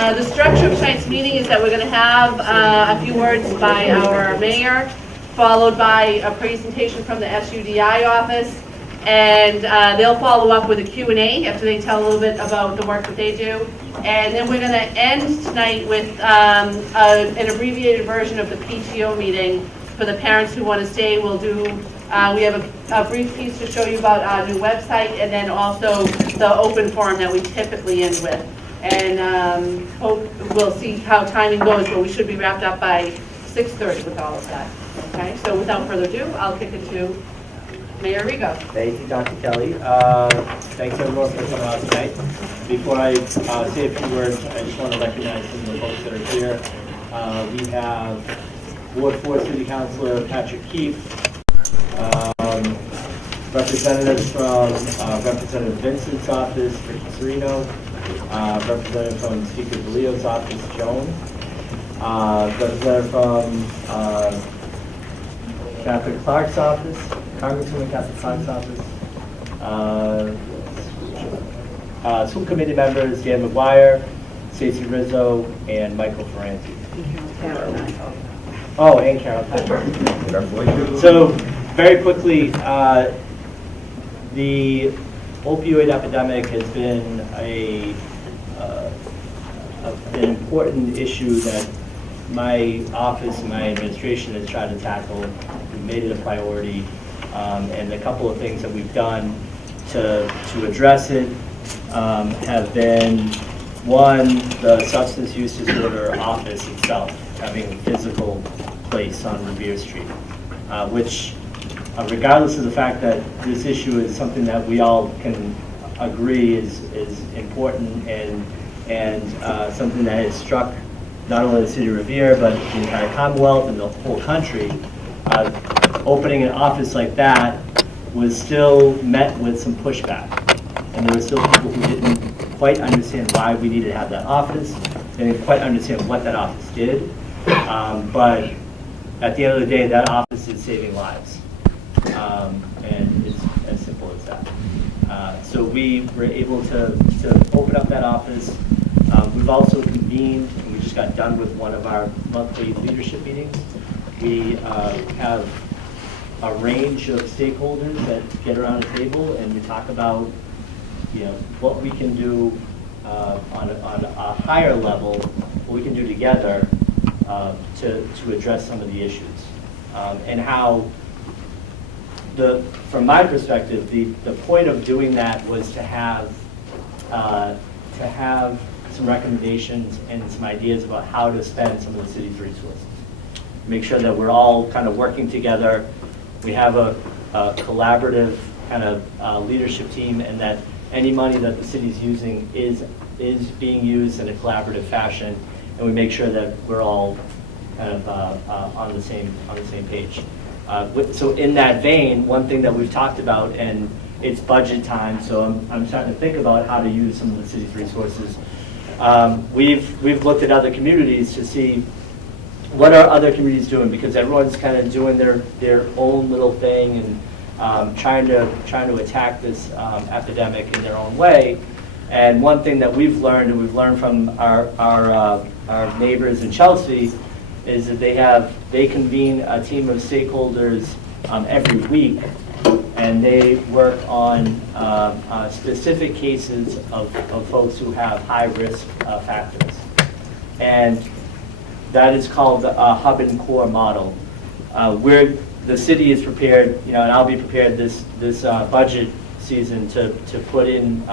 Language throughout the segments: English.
The structure of tonight's meeting is that we're going to have a few words by our mayor, followed by a presentation from the SUDI office, and they'll follow up with a Q&A after they tell a little bit about the work that they do. And then we're going to end tonight with an abbreviated version of the PTO meeting for the parents who want to stay. We'll do, we have a brief piece to show you about our new website, and then also the open forum that we typically end with. And hope we'll see how timing goes, but we should be wrapped up by 6:30 with all of that. Okay, so without further ado, I'll kick it to Mayor Rigo. Thank you, Dr. Kelly. Thanks everyone for coming out tonight. Before I say a few words, I just want to recognize some of the folks that are here. We have Ward 4 City Councilor Patrick Keefe, representatives from Representative Vincent's office, Ricky Serino, representative from Speaker DeLeo's office, Joan, representative from Catherine Clark's office, Congresswoman Catherine Clark's office, school committee members Dan McGuire, Stacey Rizzo, and Michael Ferranti. Oh, and Carol Patrick. So, very quickly, the opioid epidemic has been an important issue that my office and my administration has tried to tackle. We've made it a priority, and a couple of things that we've done to address it have been, one, the substance use disorder office itself having a physical place on Revere Street, which regardless of the fact that this issue is something that we all can agree is important and something that has struck not only the City of Revere but the entire Commonwealth and the whole country, opening an office like that was still met with some pushback. And there were still people who didn't quite understand why we needed to have that office. They didn't quite understand what that office did. But at the end of the day, that office is saving lives. And it's as simple as that. So we were able to open up that office. We've also convened, and we just got done with one of our monthly leadership meetings. We have a range of stakeholders that get around a table and we talk about, what we can do on a higher level, what we can do together to address some of the issues, and how from my perspective, the point of doing that was to have some recommendations and some ideas about how to spend some of the city's resources. Make sure that we're all kind of working together. We have a collaborative kind of leadership team, and that any money that the city's using is being used in a collaborative fashion, and we make sure that we're all kind of on the same page. So in that vein, one thing that we've talked about, and it's budget time, so I'm starting to think about how to use some of the city's resources. We've looked at other communities to see what are other communities doing, because everyone's kind of doing their own little thing and trying to attack this epidemic in their own way. And one thing that we've learned, and we've learned from our neighbors in Chelsea, is that they convene a team of stakeholders every week, and they work on specific cases of folks who have high risk factors. And that is called the hub and core model, where the city is prepared, and I'll be prepared this budget season to put in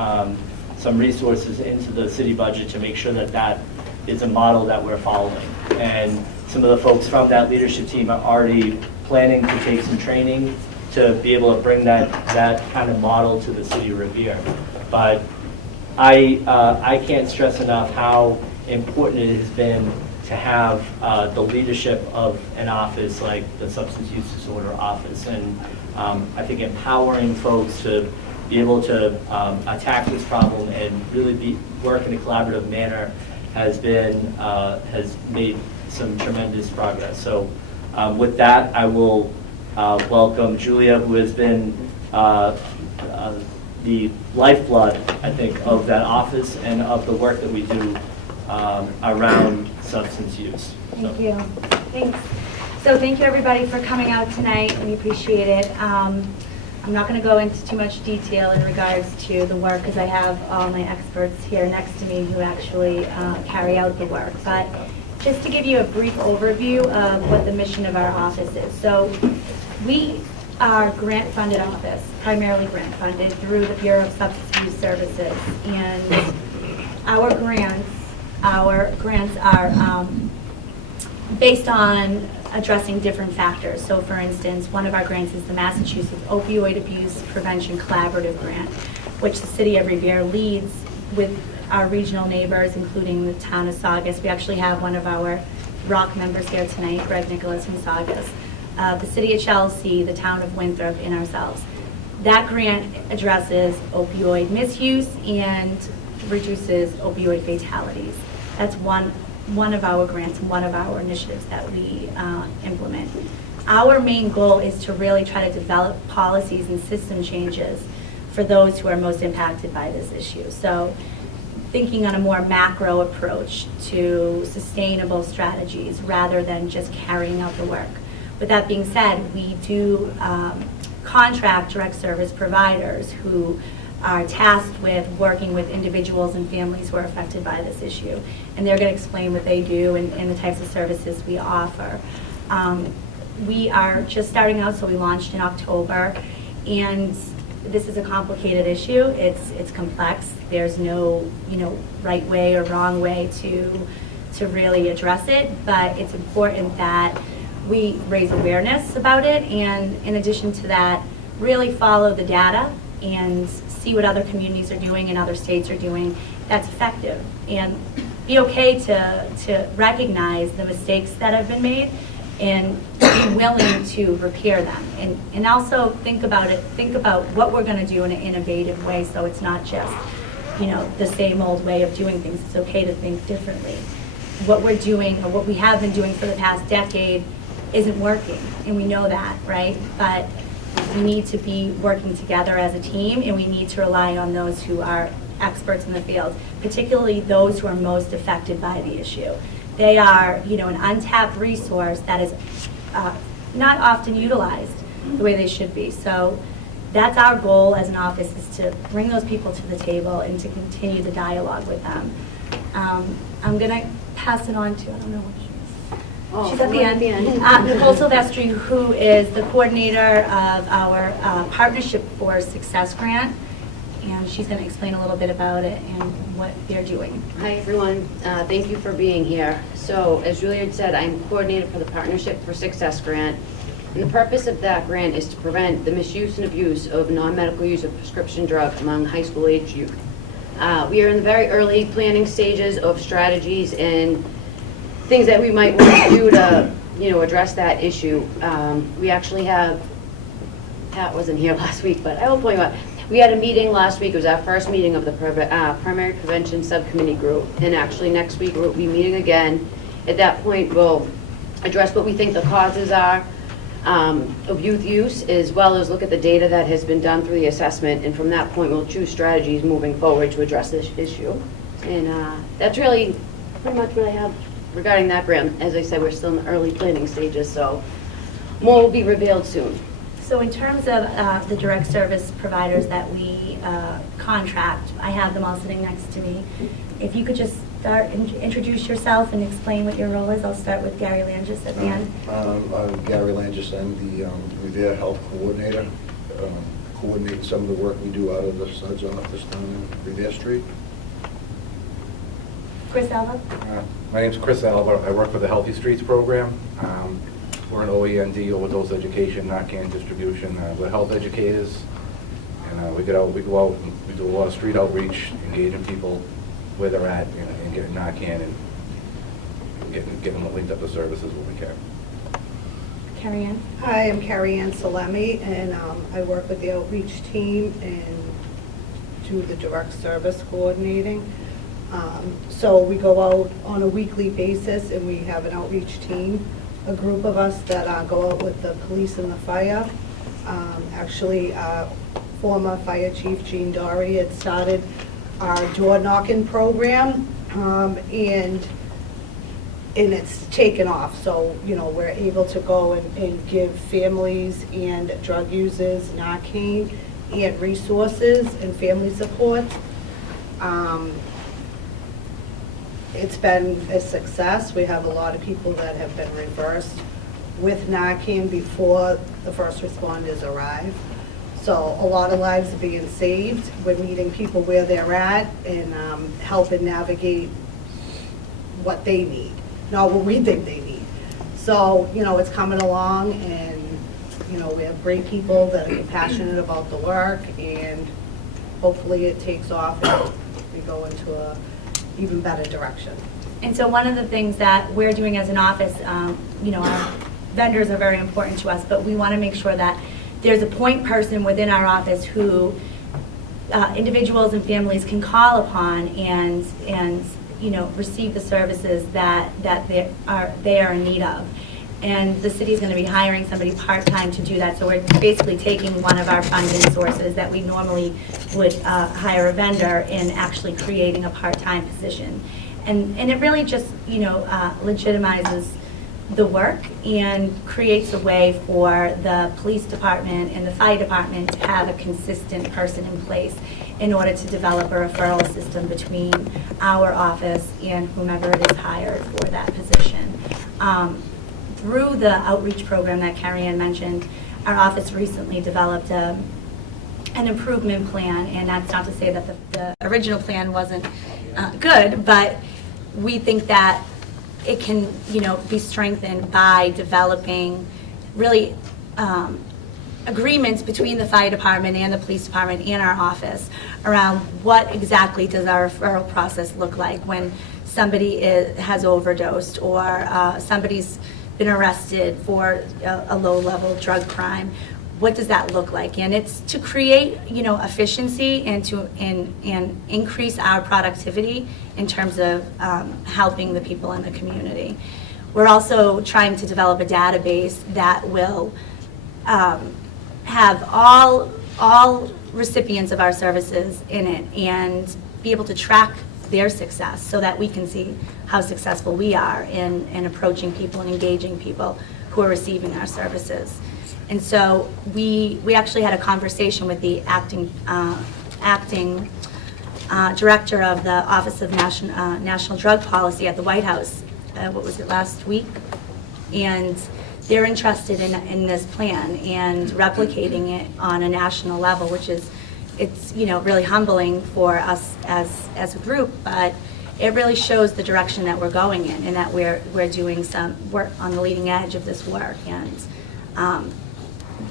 some resources into the city budget to make sure that that is a model that we're following. And some of the folks from that leadership team are already planning to take some training to be able to bring that kind of model to the City of Revere. But I can't stress enough how important it has been to have the leadership of an office like the Substance Use Disorder Office, and I think empowering folks to be able to attack this problem and really work in a collaborative manner has made some tremendous progress. So with that, I will welcome Julia, who has been the lifeblood, I think, of that office and of the work that we do around substance use. Thank you. Thanks. So thank you, everybody, for coming out tonight. We appreciate it. I'm not going to go into too much detail in regards to the work because I have all my experts here next to me who actually carry out the work. But just to give you a brief overview of what the mission of our office is. So we are a grant-funded office, primarily grant-funded through the Bureau of Substance Use Services. And our grants are based on addressing different factors. So for instance, one of our grants is the Massachusetts Opioid Abuse Prevention Collaborative Grant, which the City of Revere leads with our regional neighbors, including the town of Saugus. We actually have one of our ROC members here tonight, Greg Nicholas from Saugus, the City of Chelsea, the town of Winthrop, and ourselves. That grant addresses opioid misuse and reduces opioid fatalities. That's one of our grants and one of our initiatives that we implement. Our main goal is to really try to develop policies and system changes for those who are most impacted by this issue. So thinking on a more macro approach to sustainable strategies rather than just carrying out the work. With that being said, we do contract direct service providers who are tasked with working with individuals and families who are affected by this issue. And they're going to explain what they do and the types of services we offer. We are just starting out, so we launched in October. And this is a complicated issue. It's complex. There's no right way or wrong way to really address it. But it's important that we raise awareness about it. And in addition to that, really follow the data and see what other communities are doing and other states are doing that's effective, and be okay to recognize the mistakes that have been made and be willing to repair them, and also think about what we're going to do in an innovative way, so it's not just the same old way of doing things. It's okay to think differently. What we're doing, or what we have been doing for the past decade, isn't working, and we know that, right? But we need to be working together as a team, and we need to rely on those who are experts in the field, particularly those who are most affected by the issue. They are, an untapped resource that is not often utilized the way they should be. So that's our goal as an office, is to bring those people to the table and to continue the dialogue with them. I'm going to pass it on to, I don't know what she is. She's at the end. Nicole Silvestri, who is the coordinator of our Partnership for Success grant, and she's going to explain a little bit about it and what they're doing. Hi, everyone. Thank you for being here. So, as Julia said, I'm coordinator for the Partnership for Success grant, and the purpose of that grant is to prevent the misuse and abuse of non-medical use of prescription drugs among high school age youth. We are in the very early planning stages of strategies and things that we might want to do to, address that issue. We actually have, Pat wasn't here last week, but I will point you out. We had a meeting last week. It was our first meeting of the Primary Prevention Subcommittee Group, and actually next week we'll be meeting again. At that point, we'll address what we think the causes are of youth use, as well as look at the data that has been done through the assessment, and from that point we'll choose strategies moving forward to address this issue. And that's really pretty much what I have regarding that grant. As I said, we're still in the early planning stages, so more will be revealed soon. So in terms of the direct service providers that we contract, I have them all sitting next to me. If you could just start, introduce yourself and explain what your role is. I'll start with Gary Langis at the end. I'm Gary Langis. I'm the Revere Health Coordinator. Coordinate some of the work we do out of the SUDS office down in Revere Street. Chris Alva? My name's Chris Alva. I work for the Healthy Streets program. We're an OEND, overdose education, Narcan distribution. We're health educators, and we go out and we do a lot of street outreach, engaging people where they're at, and getting Narcan and getting them linked up to services when we can. Carrie Ann? Hi, I'm Carrie Ann Salemi, and I work with the outreach team and do the direct service coordinating. So we go out on a weekly basis, and we have an outreach team, a group of us that go out with the police and the fire. Actually, former Fire Chief Gene Dory had started our door knocking program and it's taken off. So, you know, we're able to go and give families and drug users Narcan and resources and family support. It's been a success. We have a lot of people that have been reversed with Narcan before the first responders arrive. So a lot of lives are being saved. We're meeting people where they're at and helping navigate what they need, not what we think they need. So, you know, it's coming along, and, you know, we have great people that are passionate about the work, and hopefully it takes off and we go into a even better direction. And so one of the things that we're doing as an office, you know, our vendors are very important to us, but we want to make sure that there's a point person within our office who individuals and families can call upon and you know, receive the services that they are in need of. And the city is going to be hiring somebody part-time to do that. So we're basically taking one of our funding sources that we normally would hire a vendor and actually creating a part-time position. And it really just, you know, legitimizes the work and creates a way for the police department and the fire department to have a consistent person in place in order to develop a referral system between our office and whomever it is hired for that position. Through the outreach program that Carrie Ann mentioned, our office recently developed an improvement plan, and that's not to say that the original plan wasn't good, but we think that it can, you know, be strengthened by developing really agreements between the fire department and the police department and our office around what exactly does our referral process look like when somebody has overdosed or somebody's been arrested for a low-level drug crime. What does that look like? And it's to create, you know, efficiency and to and increase our productivity in terms of helping the people in the community. We're also trying to develop a database that will have all recipients of our services in it and be able to track their success so that we can see how successful we are in approaching people and engaging people who are receiving our services. And so we actually had a conversation with the acting director of the Office of National Drug Policy at the White House, what was it, last week? And they're interested in this plan and replicating it on a national level, which is, it's, you know, really humbling for us as a group, but it really shows the direction that we're going in and that we're doing some work on the leading edge of this work. And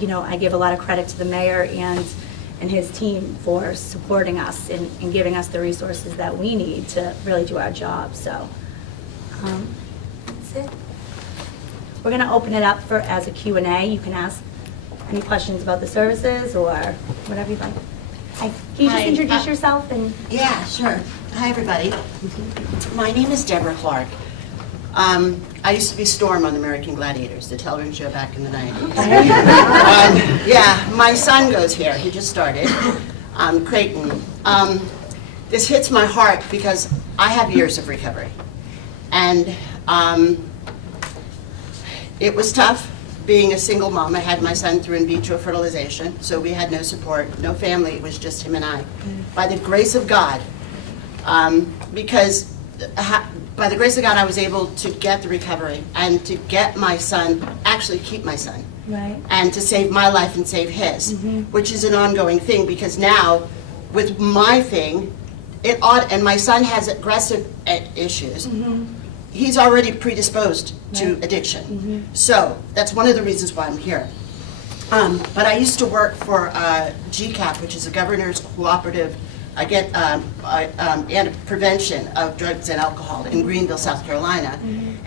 you know, I give a lot of credit to the mayor and his team for supporting us and giving us the resources that we need to really do our job. So that's it. We're going to open it up as a Q&A. You can ask any questions about the services or whatever you'd like. Hi. Can you just introduce yourself? Yeah, sure. Hi, everybody. My name is Deborah Clark. I used to be Storm on American Gladiators, the television show back in the 90s. Yeah, my son goes here. He just started. Creighton. This hits my heart because I have years of recovery. And it was tough being a single mom. I had my son through in vitro fertilization, so we had no support, no family. It was just him and I. By the grace of God, because by the grace of God, I was able to get the recovery and to get my son, actually keep my son, Right. and to save my life and save his, which is an ongoing thing because now, with my thing, and my son has aggressive issues. He's already predisposed to addiction. So that's one of the reasons why I'm here. But I used to work for GCAP, which is a governor's cooperative and prevention of drugs and alcohol in Greenville, South Carolina.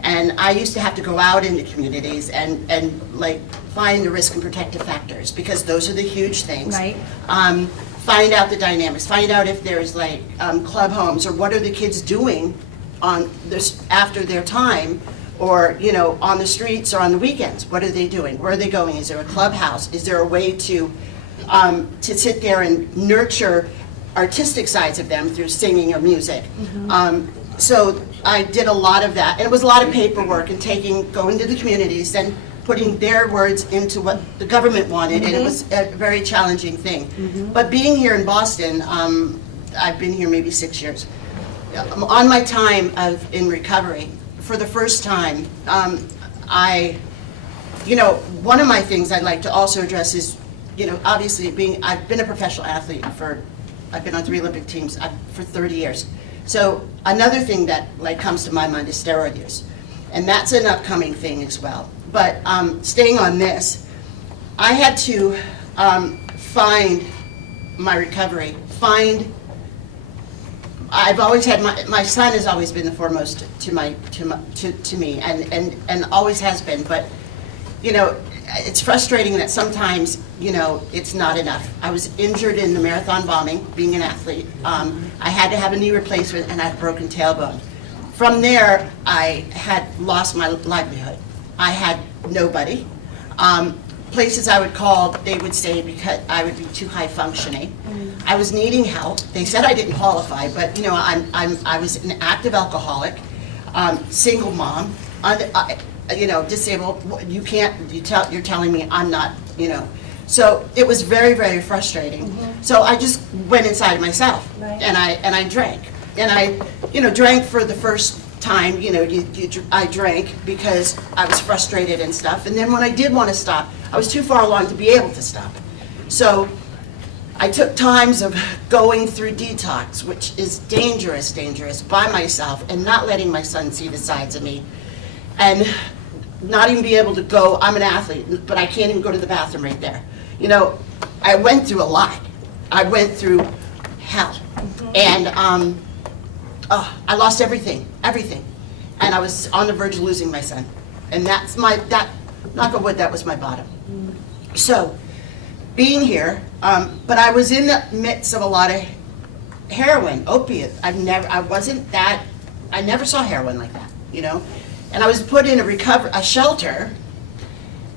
And I used to have to go out into communities and like find the risk and protective factors because those are the huge things. Right. Find out the dynamics, find out if there's like club homes or what are the kids doing on this after their time, or you know, on the streets or on the weekends. What are they doing? Where are they going? Is there a clubhouse? Is there a way to sit there and nurture artistic sides of them through singing or music? So I did a lot of that, and it was a lot of paperwork and going to the communities and putting their words into what the government wanted, and it was a very challenging thing. But being here in Boston, I've been here maybe 6 years. On my time in recovery, for the first time, one of my things I'd like to also address is, obviously I've been a professional athlete I've been on 3 Olympic teams for 30 years. So another thing that comes to my mind is steroid use. And that's an upcoming thing as well. But staying on this, I had to find my recovery, I've always had, my son has always been the foremost to me, and always has been, but, it's frustrating that sometimes, it's not enough. I was injured in the marathon bombing, being an athlete. I had to have a knee replacement, and I had a broken tailbone. From there, I had lost my livelihood. I had nobody. Places I would call, they would say because I would be too high functioning. I was needing help. They said I didn't qualify, but I was an active alcoholic, single mom, disabled. You're telling me I'm not, So it was very, very frustrating. So I just went inside of myself, and I drank, and I, drank for the first time. I drank because I was frustrated and stuff. And then when I did want to stop, I was too far along to be able to stop. So I took times of going through detox, which is dangerous by myself, and not letting my son see the sides of me, and not even be able to go. I'm an athlete, but I can't even go to the bathroom right there. I went through a lot. I went through hell, and I lost everything, and I was on the verge of losing my son, and knock on wood, that was my bottom. So, being here, but I was in the midst of a lot of heroin, opiate. I never saw heroin like that, And I was put in a shelter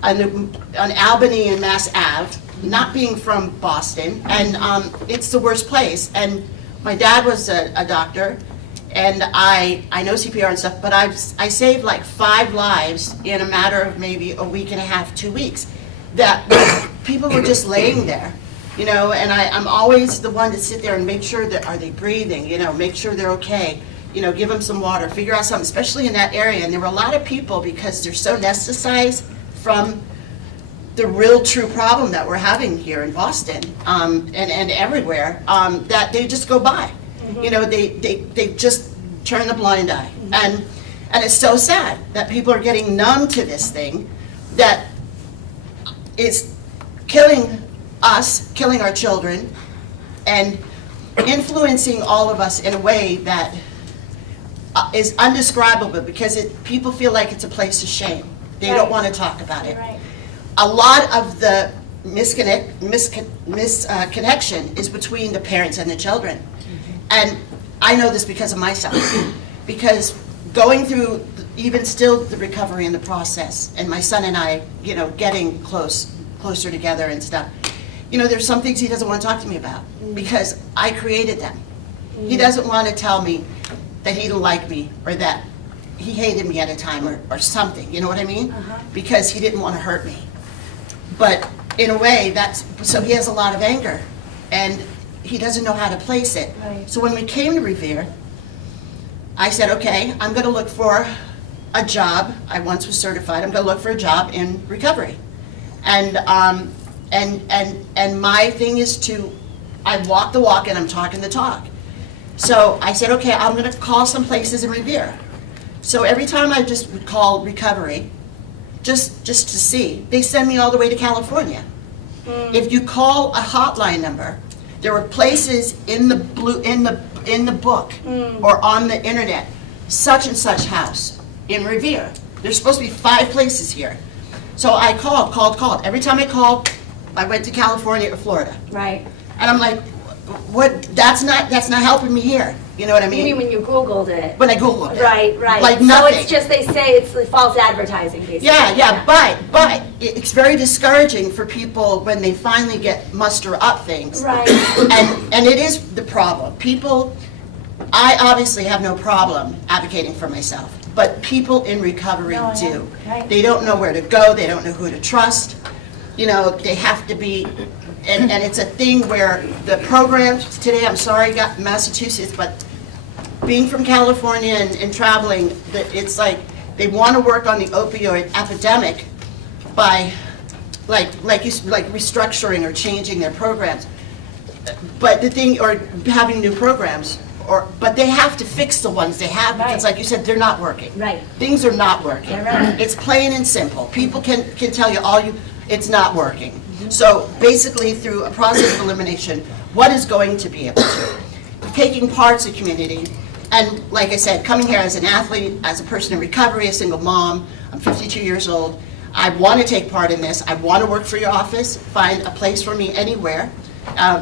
on Albany and Mass Ave, not being from Boston, and it's the worst place. And my dad was a doctor, and I know CPR and stuff, but I saved like 5 lives in a matter of maybe a week and a half, 2 weeks, that people were just laying there, and I'm always the one to sit there and make sure that, are they breathing, make sure they're okay, give them some water, figure out something, especially in that area. And there were a lot of people, because they're so anesthetized from the real true problem that we're having here in Boston, and everywhere, that they just go by. They just turn the blind eye. And it's so sad that people are getting numb to this thing that is killing us, killing our children, and influencing all of us in a way that is undescribable, because people feel like it's a place of shame. They don't want to talk about it. Right. A lot of the misconnection is between the parents and the children. And I know this because of myself, because going through even still the recovery and the process, and my son and I, getting closer together and stuff, there's some things he doesn't want to talk to me about, because I created them. He doesn't want to tell me that he didn't like me, or that he hated me at a time, or something, you know what I mean? Because he didn't want to hurt me. But in a way, so he has a lot of anger, and he doesn't know how to place it. Right. So when we came to Revere, I said, okay, I'm going to look for a job. I once was certified. I'm going to look for a job in recovery. And my thing is I walk the walk and I'm talking the talk. So I said, okay, I'm going to call some places in Revere. So every time I just would call recovery, just to see, they send me all the way to California. If you call a hotline number, there were places in the book or on the internet, such and such house in Revere. There's supposed to be 5 places here. So I called. Every time I called, I went to California or Florida. Right. And I'm like, what? That's not helping me here. You know what I mean? You mean when you Googled it? When I Googled it. Right. Like nothing. So it's just, they say it's false advertising, basically. Yeah, but it's very discouraging for people when they finally muster up things. Right. And it is the problem. People I obviously have no problem advocating for myself, but people in recovery No, I do. know, right. They don't know where to go, they don't know who to trust, you know, they have to be, and it's a thing where the programs today, I'm sorry, got Massachusetts, but being from California and traveling, it's like, they want to work on the opioid epidemic by, like restructuring or changing their programs. But the thing, or having new programs, but they have to fix the ones they have, because Right. like you said, they're not working. Right. Things are not working. They're right. It's plain and simple. People can tell you it's not working. So basically, through a process of elimination, what is going to be able to? Taking parts of community, and like I said, coming here as an athlete, as a person in recovery, a single mom, I'm 52 years old, I want to take part in this. I want to work for your office, find a place for me anywhere,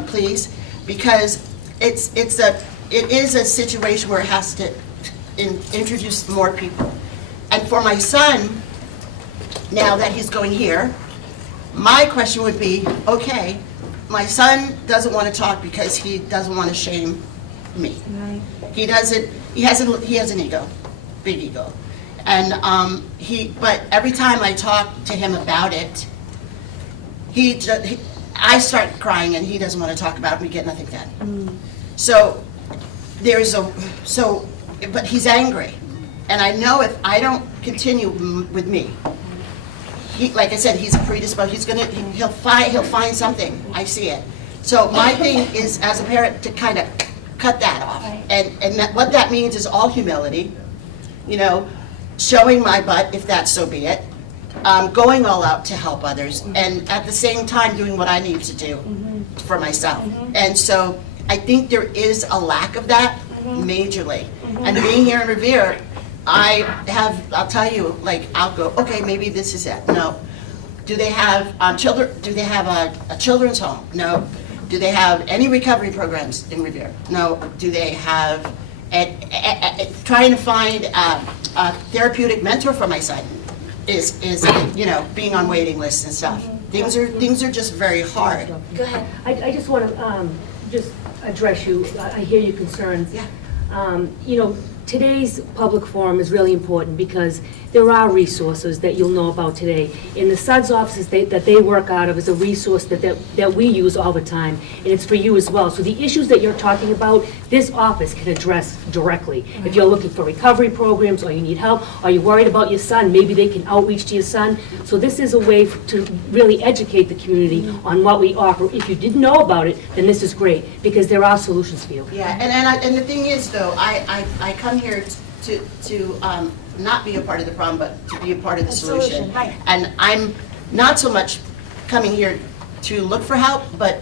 please, because it is a situation where it has to introduce more people. And for my son, now that he's going here, my question would be, okay, my son doesn't want to talk because he doesn't want to shame me. Right. He has an ego, big ego. And but every time I talk to him about it, I start crying and he doesn't want to talk about it, we get nothing done. So but he's angry. And I know if I don't continue with me, like I said, he's predisposed, he'll find something, I see it. So my thing is, as a parent, to kind of cut that off. Right. And what that means is all humility, you know, showing my butt, if that's so be it, going all out to help others, and at the same time doing what I need to do for myself. And so I think there is a lack of that majorly. And being here in Revere, I'll tell you, like, I'll go, okay, maybe this is it. No. Do they have children? Do they have a children's home? No. Do they have any recovery programs in Revere? No. Do they have trying to find a therapeutic mentor for my son is you know, being on waiting lists and stuff. Things are just very hard. Go ahead. I just want to just address you. I hear your concerns. Yeah. You know, today's public forum is really important because there are resources that you'll know about today. In the SUDS offices that they work out of is a resource that we use all the time, and it's for you as well. So the issues that you're talking about, this office can address directly. If you're looking for recovery programs, or you need help, or you're worried about your son, maybe they can outreach to your son. So this is a way to really educate the community on what we offer. If you didn't know about it, then this is great, because there are solutions for you. Yeah, and the thing is, though, I come here to not be a part of the problem, but to be a part of the solution. Right. And I'm not so much coming here to look for help, but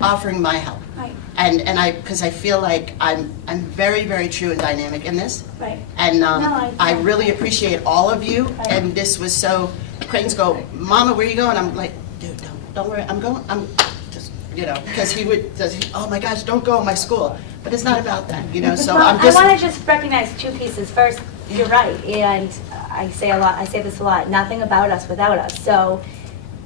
offering my help. Right. And because I feel like I'm very, very true and dynamic in this. Right. And No, I really appreciate all of you. Right. And this was so, Cranes go, Mama, where you going? I'm like, dude, don't worry, I'm just, you know, because he would, oh my gosh, don't go in my school. But it's not about that, you know, so Well, I'm just. I want to just recognize two pieces. First, you're right, and I say this a lot, nothing about us without us. So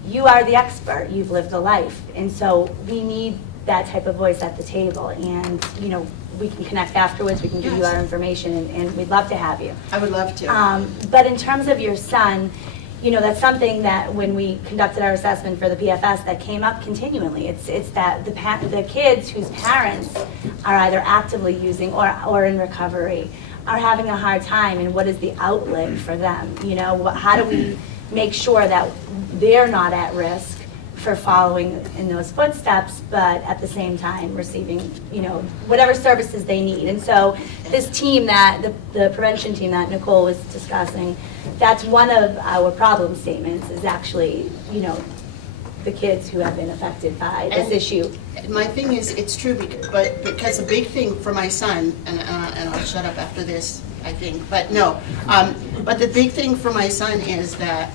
you are the expert, you've lived a life, and so we need that type of voice at the table. And, you know, we can connect afterwards, we can give you Yes. our information, and we'd love to have you. I would love to. But in terms of your son, you know, that's something that when we conducted our assessment for the PFS, that came up continually. It's that the kids whose parents are either actively using or in recovery are having a hard time, and what is the outlet for them? You know, how do we make sure that they're not at risk for following in those footsteps, but at the same time receiving, you know, whatever services they need. And so this team the prevention team that Nicole was discussing, that's one of our problem statements, is actually, you know, the kids who have been affected by this issue. My thing is, it's true, because the big thing for my son, and I'll shut up after this, I think, but no, but the big thing for my son is that,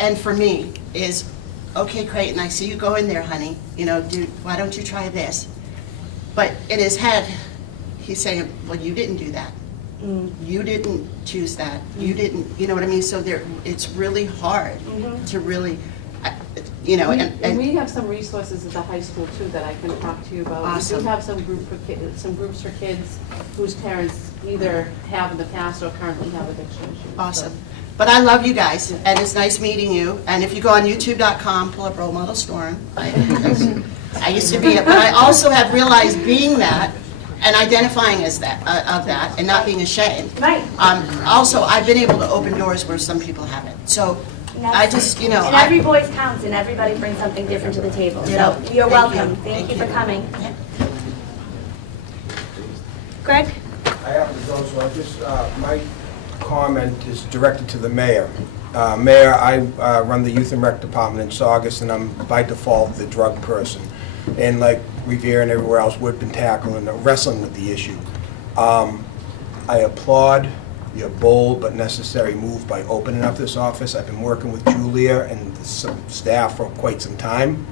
and for me, is, okay, Creighton, I see you go in there, honey, you know, dude, why don't you try this? But in his head, he's saying, well, you didn't do that. You didn't choose that. You didn't, you know what I mean? So it's really hard to really, and we have some resources at the high school too that I can talk to you about. We Awesome. do have some groups for kids whose parents either have in the past or currently have addiction issues. awesome. But I love you guys, and it's nice meeting you. And if you go on youtube.com, pull up Role Model Storm. I used to be it, but I also have realized being that and identifying as that, of that, and not being ashamed. Right. Also, I've been able to open doors where some people haven't. So I just, And every voice counts, and everybody brings something different to the table. Yeah. So you're Thank welcome. you. Thank you for you. coming. Yeah. Greg? I have to go, so I just, my comment is directed to the mayor. Mayor, I run the Youth and Rec Department in Saugus, and I'm by default the drug person. And like Revere and everywhere else, we've been tackling, wrestling with the issue. I applaud your bold but necessary move by opening up this office. I've been working with Julia and some staff for quite some time,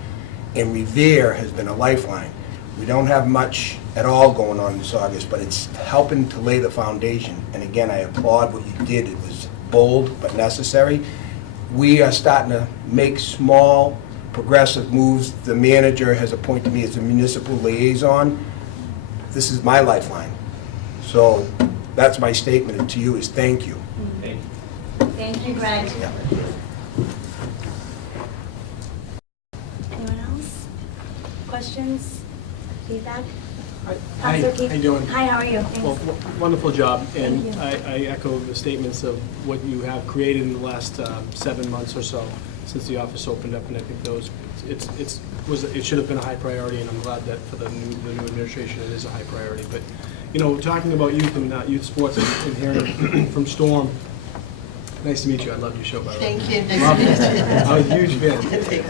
and Revere has been a lifeline. We don't have much at all going on in Saugus, but it's helping to lay the foundation. And again, I applaud what you did. It was bold but necessary. We are starting to make small, progressive moves. The manager has appointed me as a municipal liaison. This is my lifeline. So that's my statement to you is thank you. Thank you. Thank you, Greg. Yeah. Anyone else? Questions? Feedback? Hi, Counselor how Keith? you doing? Hi, how are you? Well, Thanks. wonderful job, and Thank I echo the statements of what you have created in the last 7 months or so since the office opened up, and I think it should have been a high priority, and I'm glad that for the new administration it is a high priority. But talking about youth and youth sports and hearing from Storm. Nice to meet you. I love your show, by the way. Thank you. Love Nice to it. meet you. I'm a huge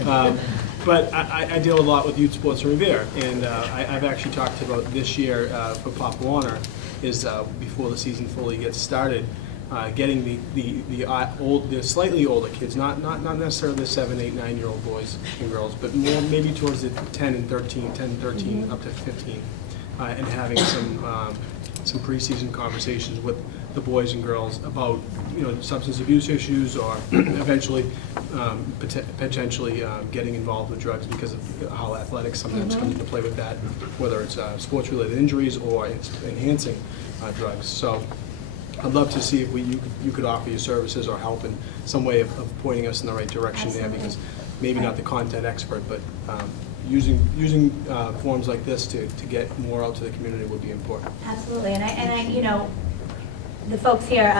fan. But I deal a lot with youth sports in Revere, and I've actually talked about this year for Pop Warner is before the season fully gets started, getting the slightly older kids, not necessarily the 7, 8, 9-year-old boys and girls, but more maybe towards the 10 and 13 up to 15, and having some preseason conversations with the boys and girls about substance abuse issues or eventually potentially getting involved with drugs because of how athletics sometimes comes into play with that, whether it's sports-related injuries or it's enhancing drugs. So I'd love to see if you could offer your services or help in some way of pointing us in the right direction there, because maybe not the content expert, but using forums like this to get more out to the community would be important. Absolutely, and I the folks here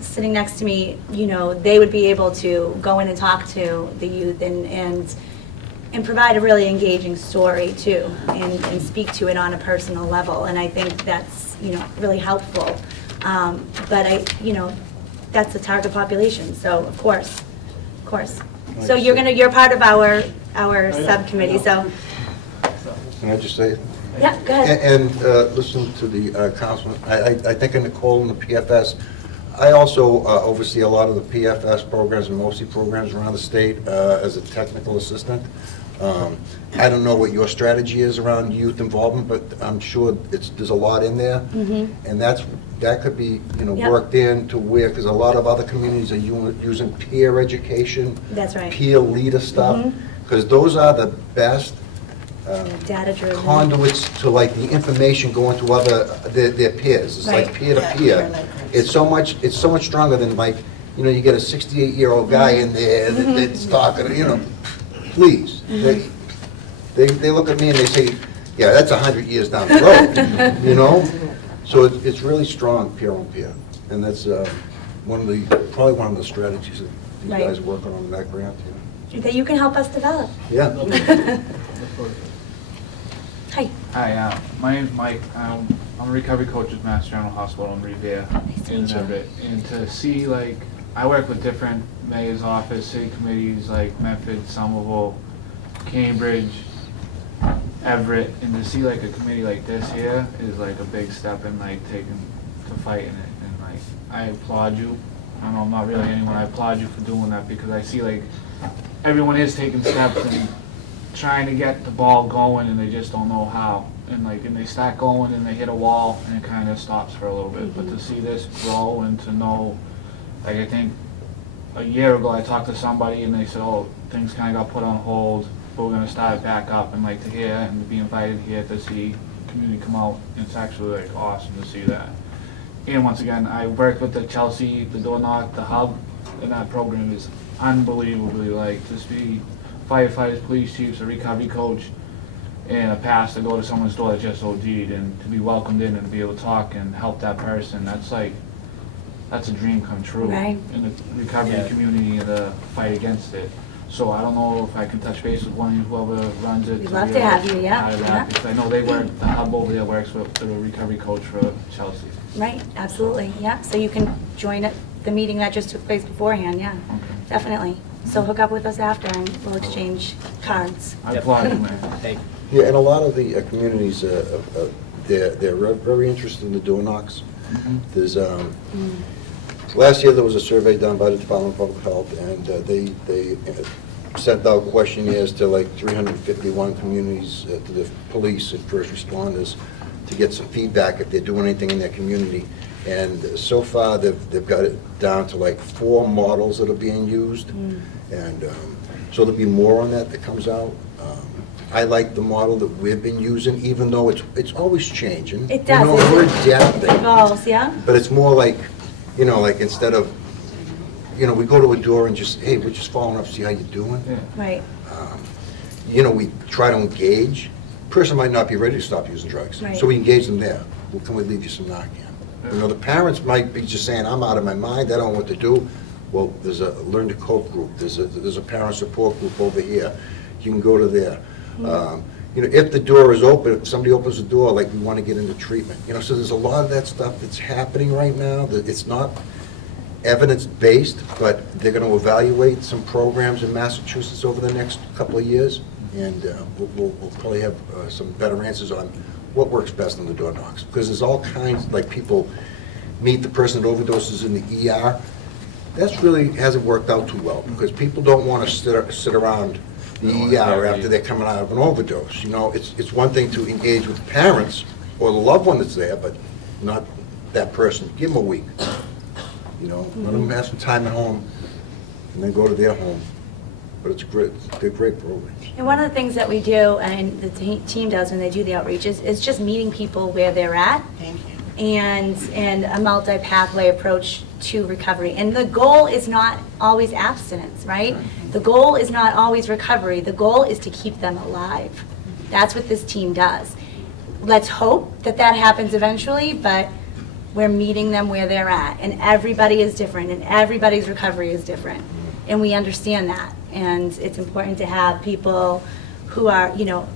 sitting next to me, they would be able to go in and talk to the youth and provide a really engaging story too, and speak to it on a personal level, and I think that's really helpful. But that's the target population, so of course. So you're part of our subcommittee, so. Can I just say? Yeah, go ahead. And listen to the councilman. I think of Nicole and the PFS. I also oversee a lot of the PFS programs and MOSI programs around the state as a technical assistant. I don't know what your strategy is around youth involvement, but I'm sure there's a lot in there. And that could be Yep. worked in to where, because a lot of other communities are using peer education, That's right. peer leader stuff, because those are the best Data-driven. conduits to like the information going to their peers. It's Right. like peer to peer. It's so much stronger than like, you get a 68-year-old guy in there that's talking, please. They look at me and they say, yeah, that's 100 years down the road, So it's really strong peer on peer. And that's probably one of the strategies that you Right. guys work on that grant. That you can help us develop. Yeah. Hi. Hi, my name's Mike. I'm a recovery coach at Mass General Hospital in Revere. Nice to meet you. Everett. And to see, I work with different mayor's office, city committees like Medford, Somerville, Cambridge, Everett, and to see a committee like this here is a big step in taking to fighting it. And I applaud you. I don't know, I'm not really anyone. I applaud you for doing that because I see everyone is taking steps and trying to get the ball going, and they just don't know how. And they start going and they hit a wall and it kind of stops for a little bit. But to see this grow and to know, I think a year ago, I talked to somebody and they said, oh, things kind of got put on hold, but we're gonna start back up, and like to hear and to be invited here to see community come out, it's actually like awesome to see that. And once again, I worked with the Chelsea, the Door Knock, the Hub, and that program is unbelievably like, to be firefighters, police chiefs, a recovery coach, and a pass to go to someone's door that just OD'd, and to be welcomed in and to be able to talk and help that person, that's like, that's a dream come true. Right. In the recovery Yeah. community and the fight against it. So I don't know if I can touch base with one of whoever runs it. We'd be love to able have you, yeah, out of that, yeah. Because I know they work, the Hub over there works with the recovery coach for Chelsea. Right, absolutely, yeah. So you can join at the meeting that just took place beforehand, yeah, Okay. definitely. So hook up with us after and we'll exchange cards. I applaud you, man. Thank you. Yeah, and a lot of the communities, they're very interested in the door knocks. There's, last year there was a survey done by the Department of Public Health, and they sent out questionnaires to like 351 communities, to the police and first responders, to get some feedback if they're doing anything in their community. And so far, they've got it down to like 4 models that are being used. And so there'll be more on that comes out. I like the model that we've been using, even though it's always changing. It does, You know, it we're adapting. evolves, yeah? But it's more like, you know, like instead of, you know, we go to a door and just, hey, we're just following up, see how you're doing. Yeah. Right, You know, we try to engage. Person might not be ready to stop using drugs. Right. So we engage them there. Well, can we leave you some Narcan? You know, the parents might be just saying, I'm out of my mind, I don't know what to do. Well, there's a Learn to Cope group, there's a parent support group over here. You can go to there. You know, if the door is open, if somebody opens the door, like we want to get into treatment. You know, so there's a lot of that stuff that's happening right now, that it's not evidence-based, but they're going to evaluate some programs in Massachusetts over the next couple of years, and we'll probably have some better answers on what works best on the door knocks. Because there's all kinds, like people meet the person that overdoses in the ER. That's really hasn't worked out too well, because people don't want to sit around the ER after they're coming out of an overdose. You know, it's one thing to engage with the parents or the loved one that's there, but not that person. Give them a week. You know, let them have some time at home, and then go to their home. But it's great. They're great programs. and one of the things that we do, and the team does when they do the outreach, is just meeting people where they're at. Thank you. And a multi-pathway approach to recovery. And the goal is not always abstinence, right? The goal is not always recovery. The goal is to keep them alive. That's what this team does. Let's hope that that happens eventually, but we're meeting them where they're at. And everybody is different, and everybody's recovery is different. And we understand that. And it's important to have people who are, you know,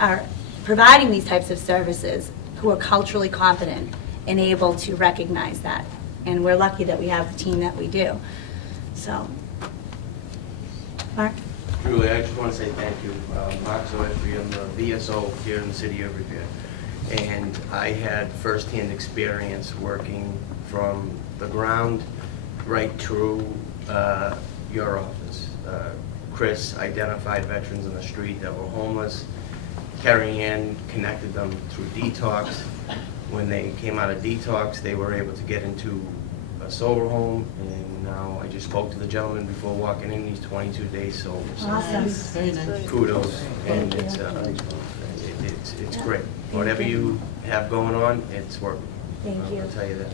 are providing these types of services, who are culturally competent and able to recognize that. And we're lucky that we have the team that we do. So, Mark? Julie, I just want to say thank you. Mark Zoetri, I'm the VSO here in the City of Revere. And I had firsthand experience working from the ground right through your office. Chris identified veterans in the street that were homeless. Carrie Ann connected them through detox. When they came out of detox, they were able to get into a sober home, and now I just spoke to the gentleman before walking in, he's 22 days sober. So Awesome. Very nice. kudos, and it's great. Whatever you have going on, it's working. Thank you. I'll tell you that.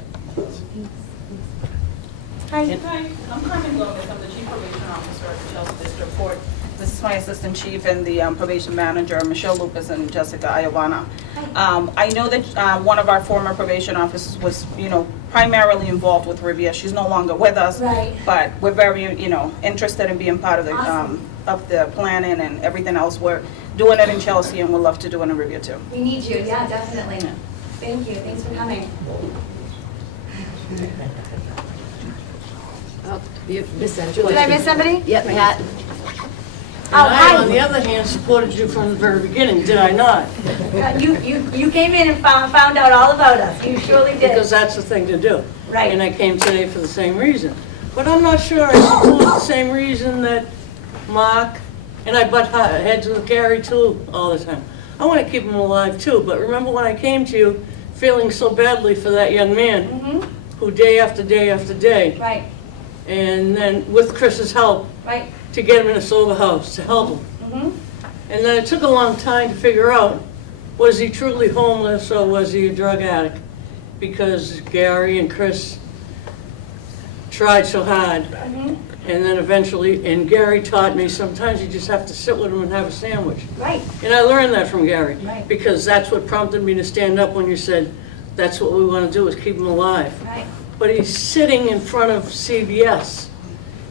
Hi. Hi, I'm Carmen Gomez, I'm the Chief Probation Officer at the Chelsea District Court. This is my Assistant Chief and the Probation Manager, Michelle Lucas and Jessica Iovana. I know that one of our former probation officers was, you know, primarily involved with Revere. She's no longer with us. Right. But we're very, you know, interested in being part of the, Awesome. of the planning and everything else. We're doing it in Chelsea and we'd love to do it in Revere too. we need you, yeah, definitely. Thank you, thanks for coming. Oh, you missed that. Did I miss somebody? Yep, Pat. Oh, I, on hi. the other hand, supported you from the very beginning, did I not? You came in and found out all about us. You surely did. Because that's the thing to do. Right. And I came today for the same reason. But I'm not sure I support the same reason that Mark, and I butt heads with Gary too all the time. I want to keep him alive too, but remember when I came to you feeling so badly for that young man who day after day after day Right. and then with Chris's help, Right. to get him in a sober house, to help him. And then it took a long time to figure out, was he truly homeless or was he a drug addict? Because Gary and Chris tried so hard. And then eventually, and Gary taught me, sometimes you just have to sit with him and have a sandwich. Right. And I learned that from Gary. Right. Because that's what prompted me to stand up when you said, that's what we want to do, is keep him alive. Right. But he's sitting in front of CVS.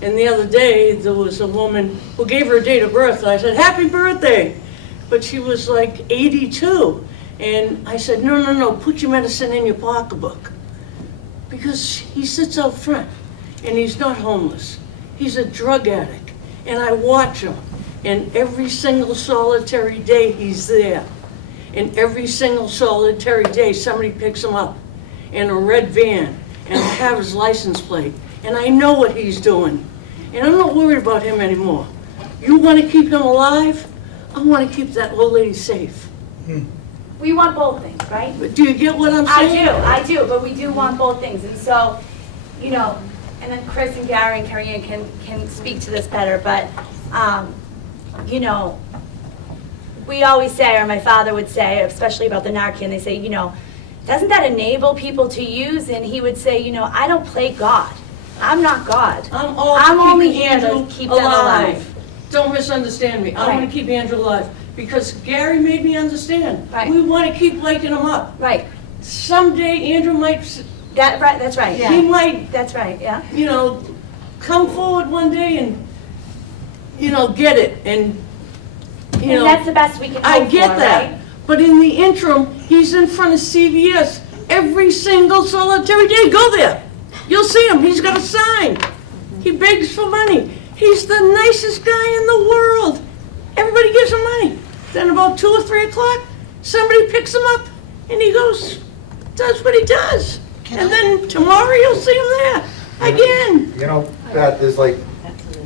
And the other day, there was a woman who gave her a date of birth, and I said, happy birthday. But she was like 82. And I said, no, put your medicine in your pocketbook. Because he sits out front, and he's not homeless. He's a drug addict. And I watch him. And every single solitary day, he's there. And every single solitary day, somebody picks him up in a red van, and I have his license plate. And I know what he's doing. And I'm not worried about him anymore. You want to keep him alive? I want to keep that old lady safe. We want both things, right? But do you get what I'm saying? I do, but we do want both things. And so, you know, and then Chris and Gary and Carrie Ann can speak to this better, but, you know, we always say, or my father would say, especially about the Narcan, they say, you know, doesn't that enable people to use? And he would say, you know, I don't play God. I'm not God. I'm only here to keep them alive. Don't misunderstand me. I Right. want to keep Andrew alive because Gary made me understand. Right. We want to keep waking him up. Right. Someday Andrew might, That's right. he Yeah. might, That's right. Yeah. you know, come forward one day and, you know, get it. And, you And know, that's the best we can I hope get for, that. right? But in the interim, he's in front of CVS every single solitary day. Go there. You'll see him. He's got a sign. He begs for money. He's the nicest guy in the world. Everybody gives him money. Then about 2 or 3 o'clock, somebody picks him up and he goes, does what he does. And then tomorrow you'll see him there again. You know, Pat, there's like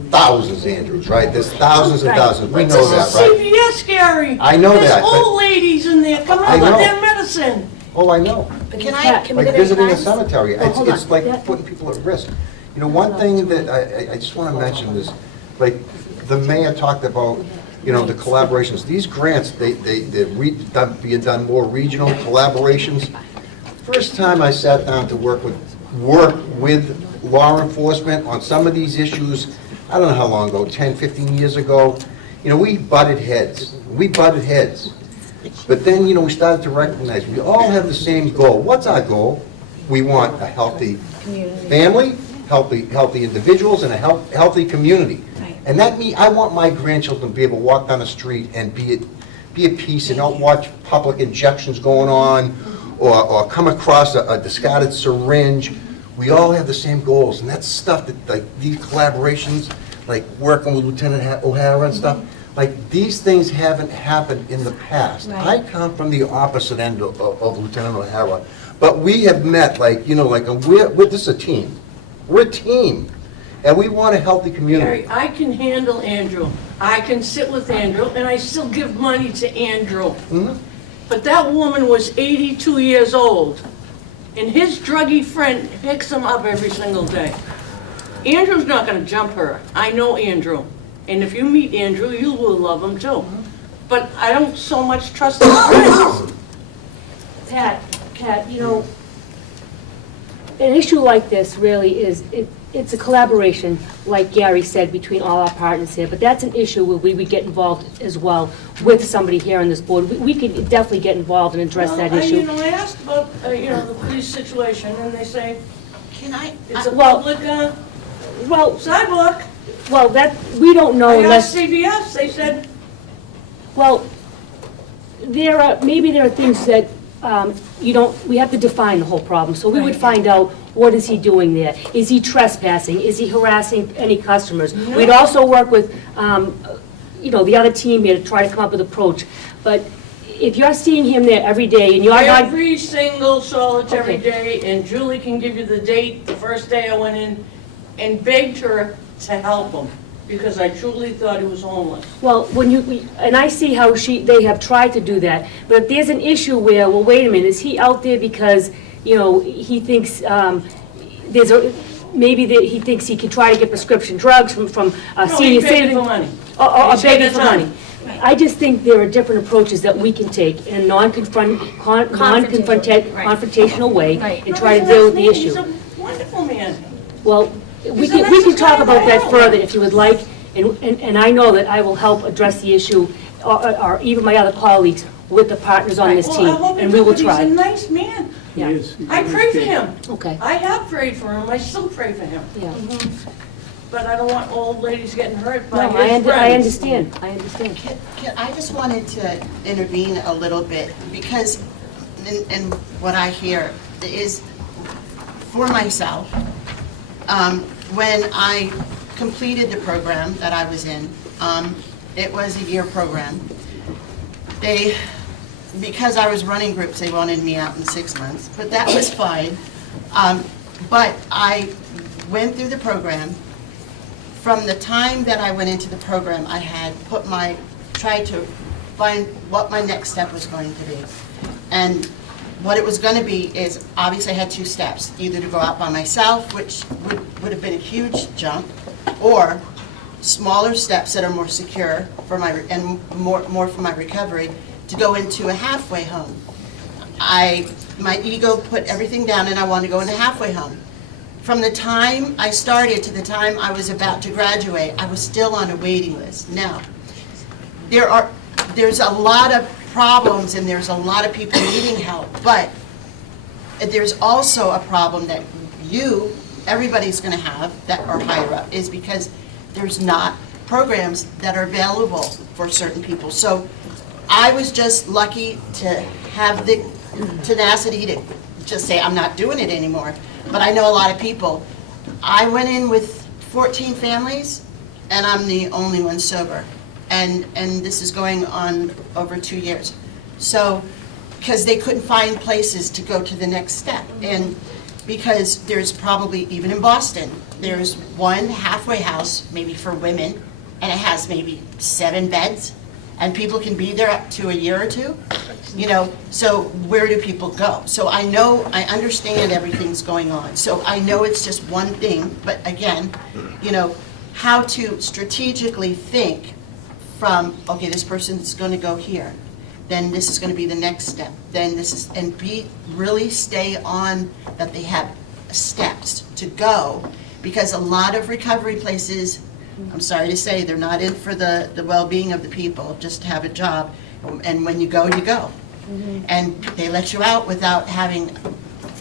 thousands, Andrews, right? There's thousands and Right. thousands. We But know this that, is right? CVS, Gary. I know There's that, but- old ladies in there coming I up with know. their medicine. Oh, I know. But Can can we Like go to visiting a times? cemetery, Well, hold it's on. like putting people at risk. You know, one thing that I just want to mention is, like, the mayor talked about, you know, the collaborations. These grants, they're being done more regional collaborations. First time I sat down to work with law enforcement on some of these issues, I don't know how long ago, 10, 15 years ago, you know, we butted heads. But then, you know, we started to recognize we all have the same goal. What's our goal? We want a healthy family, healthy individuals, and a healthy community. Right. And that means I want my grandchildren to be able to walk down the street and be at peace and not watch public injections going on or come across a discarded syringe. We all have the same goals, and that's stuff that, like, these collaborations, like working with Lieutenant O'Hara and stuff, like, these things haven't happened in the past. Right. I come from the opposite end of Lieutenant O'Hara, but we have met, like, you know, like, this is a team. We're a team, and we want a healthy community. Gary, I can handle Andrew. I can sit with Andrew, and I still give money to Andrew. Mhm. But that woman was 82 years old, and his druggy friend picks him up every single day. Andrew's not gonna jump her. I know Andrew. And if you meet Andrew, you will love him too. But I don't so much trust his friends. Kat, you know, an issue like this really is, it's a collaboration, like Gary said, between all our partners here, but that's an issue where we would get involved as well with somebody here on this board. We could definitely get involved and address that Well, issue. You know, I asked about, you know, the police situation, and they say Can I, it's a Well- public Well, sidewalk. well, that, we don't know I unless, asked CVS, they said, well, maybe there are things that we have to define the whole problem. So we would find out, what is he doing there? Is he trespassing? Is he harassing any customers? We'd also work with, you know, the other team here to try to come up with an approach. But if you're seeing him there every day and you're not, every single solitary Okay. day, and Julie can give you the date, the first day I went in and begged her to help him, because I truly thought he was homeless. well, and I see how they have tried to do that. But if there's an issue where, well, wait a minute, is he out there because, you know, he thinks maybe that he thinks he could try to get prescription drugs from a No, senior he's begging citizen. for money. Or He's begging getting for the money. time. I just think there are different approaches that we can take in a non-confrontational way Right. and try to deal with the issue. He's a wonderful man. Well, we He's the can nicest talk guy about I that know. further if you would like, and I know that I will help address the issue, or even my other colleagues, with the partners on this Well, team, I hope and you we do, will but he's a try. nice man. Yeah. I pray for him. Okay. I have prayed for him, I still pray for him. Yeah. But I don't want old ladies getting hurt No, by I his friends. understand, I understand. I just wanted to intervene a little bit, because, and what I hear is, for myself, when I completed the program that I was in, it was a year program. Because I was running groups, they wanted me out in 6 months, but that was fine. But I went through the program. From the time that I went into the program, I had tried to find what my next step was going to be. And what it was going to be is, obviously I had 2 steps, either to go out by myself, which would have been a huge jump, or smaller steps that are more secure for and more for my recovery, to go into a halfway home. My ego put everything down, and I wanted to go into halfway home. From the time I started to the time I was about to graduate, I was still on a waiting list. Now, there's a lot of problems and there's a lot of people needing help, but there's also a problem that everybody's going to have that are higher up, is because there's not programs that are available for certain people. So I was just lucky to have the tenacity to just say, I'm not doing it anymore. But I know a lot of people. I went in with 14 families, and I'm the only one sober. And this is going on over 2 years. So, because they couldn't find places to go to the next step. And because there's probably, even in Boston, there's one halfway house, maybe for women, and it has maybe 7 beds, and people can be there up to a year or 2. So where do people go? So I understand everything's going on. So I know it's just one thing, but again, how to strategically think from, okay, this person's going to go here, then this is going to be the next step, then this is, and really stay on that they have steps to go, because a lot of recovery places, I'm sorry to say, they're not in for the well-being of the people, just to have a job, and when you go, you go. And they let you out without having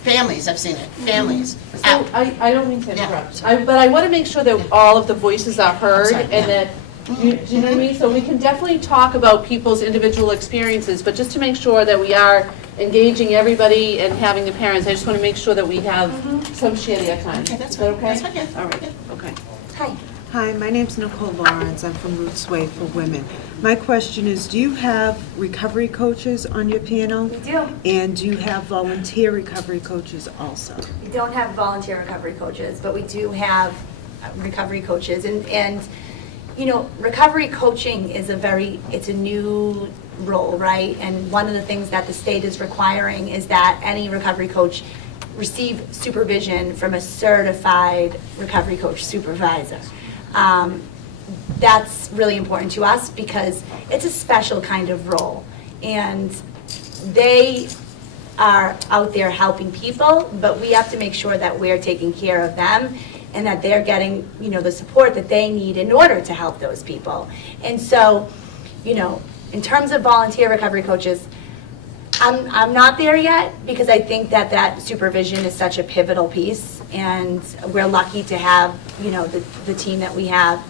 families, I've seen it, families out. So I don't mean to Yeah. interrupt, but I want to make sure that all of the voices are heard, sorry, and yeah. that, do you know what I mean? So we can definitely talk about people's individual experiences, but just to make sure that we are engaging everybody and having the parents, I just want to make sure that we have some share their time. Okay, that's Is that fine. okay? That's fine, yeah. All right, Yeah. okay. Hi. Hi, my name's Nicole Lawrence. I'm from Roots Way for Women. My question is, do you have recovery coaches on your panel? We do. And do you have volunteer recovery coaches also? We don't have volunteer recovery coaches, but we do have recovery coaches. And recovery coaching is it's a new role, right? And one of the things that the state is requiring is that any recovery coach receive supervision from a certified recovery coach supervisor. That's really important to us because it's a special kind of role. And they are out there helping people, but we have to make sure that we're taking care of them and that they're getting, the support that they need in order to help those people. And so, in terms of volunteer recovery coaches, I'm not there yet because I think that supervision is such a pivotal piece, and we're lucky to have, the team that we have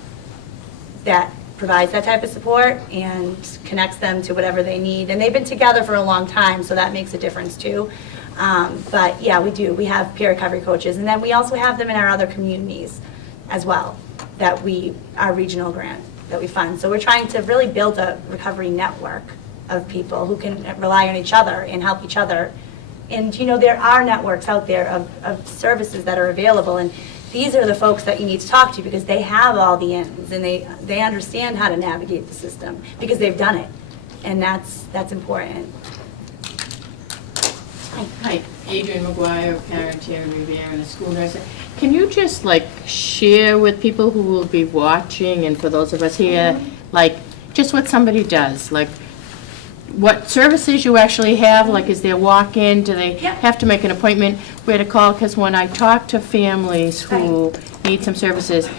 that provides that type of support and connects them to whatever they need. And they've been together for a long time, so that makes a difference too. But yeah, we do. We have peer recovery coaches, and then we also have them in our other communities as well, our regional grant that we fund. So we're trying to really build a recovery network of people who can rely on each other and help each other. And there are networks out there of services that are available, and these are the folks that you need to talk to because they have all the ins and they understand how to navigate the system because they've done it, and that's important. Hi, Adrienne McGuire, parent here in Revere and a school nurse. Can you just like share with people who will be watching and for those of us here, like just what somebody does, like what services you actually have, like is there walk-in, do they have to make an appointment, where to call? Because when I talk to families who need some services,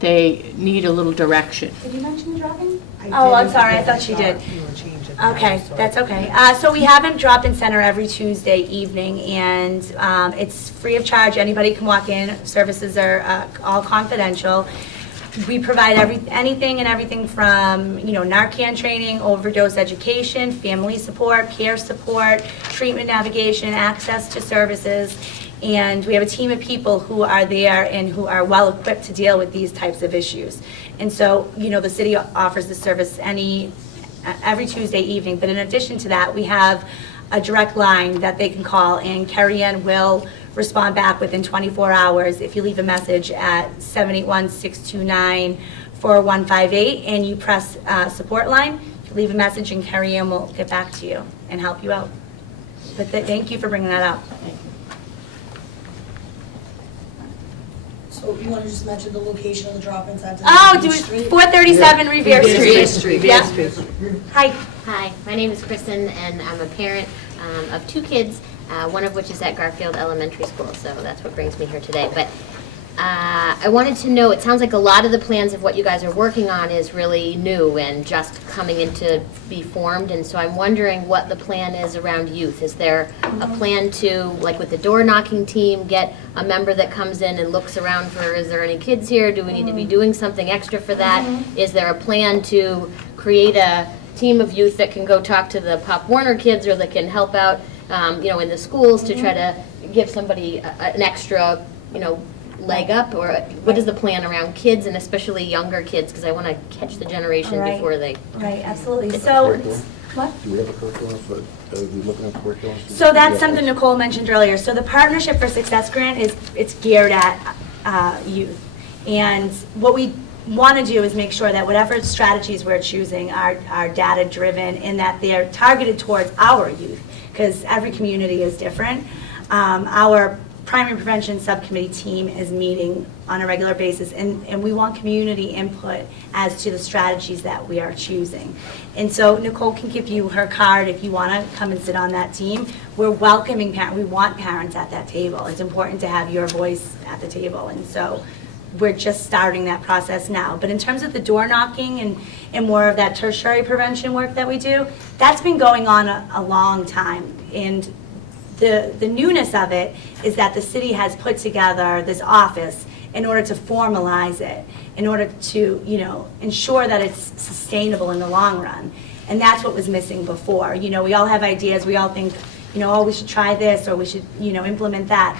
they need a little direction. Did you mention the drop-in? Oh, I'm sorry, I thought you did. Okay, that's okay. So we have a drop-in center every Tuesday evening, and it's free of charge. Anybody can walk in. Services are all confidential. We provide anything and everything from, Narcan training, overdose education, family support, peer support, treatment navigation, access to services. And we have a team of people who are there and who are well equipped to deal with these types of issues. And so, the city offers this service every Tuesday evening. But in addition to that, we have a direct line that they can call, and Carrie Ann will respond back within 24 hours if you leave a message at 781-629-4158 and you press support line. You leave a message and Carrie Ann will get back to you and help you out. But thank you for bringing that up. So you want to just mention the location of the drop-in center? Oh, do it 437 Revere Street. Yeah. Hi. Hi, my name is Kristen, and I'm a parent of 2 kids, one of which is at Garfield Elementary School, so that's what brings me here today. But I wanted to know, it sounds like a lot of the plans of what you guys are working on is really new and just coming into be formed, and so I'm wondering what the plan is around youth. Is there a plan to, like with the door knocking team, get a member that comes in and looks around for, is there any kids here? Do we need to be doing something extra for that? Is there a plan to create a team of youth that can go talk to the Pop Warner kids or that can help out, in the schools to try to give somebody an extra, leg up? Or what is the plan around kids and especially younger kids? Because I want to catch the generation before they... Right, absolutely. So, what? Do we have a curriculum for, are we looking at curriculum? So that's something Nicole mentioned earlier. So the Partnership for Success grant it's geared at youth. And what we want to do is make sure that whatever strategies we're choosing are data-driven and that they're targeted towards our youth, because every community is different. Our primary prevention subcommittee team is meeting on a regular basis, and we want community input as to the strategies that we are choosing. And so Nicole can give you her card if you want to come and sit on that team. We're welcoming parents. We want parents at that table. It's important to have your voice at the table, and so we're just starting that process now. But in terms of the door knocking and more of that tertiary prevention work that we do, that's been going on a long time. And the newness of it is that the city has put together this office in order to formalize it, in order to, ensure that it's sustainable in the long run. And that's what was missing before. We all have ideas, we all think, oh, we should try this or we should, implement that.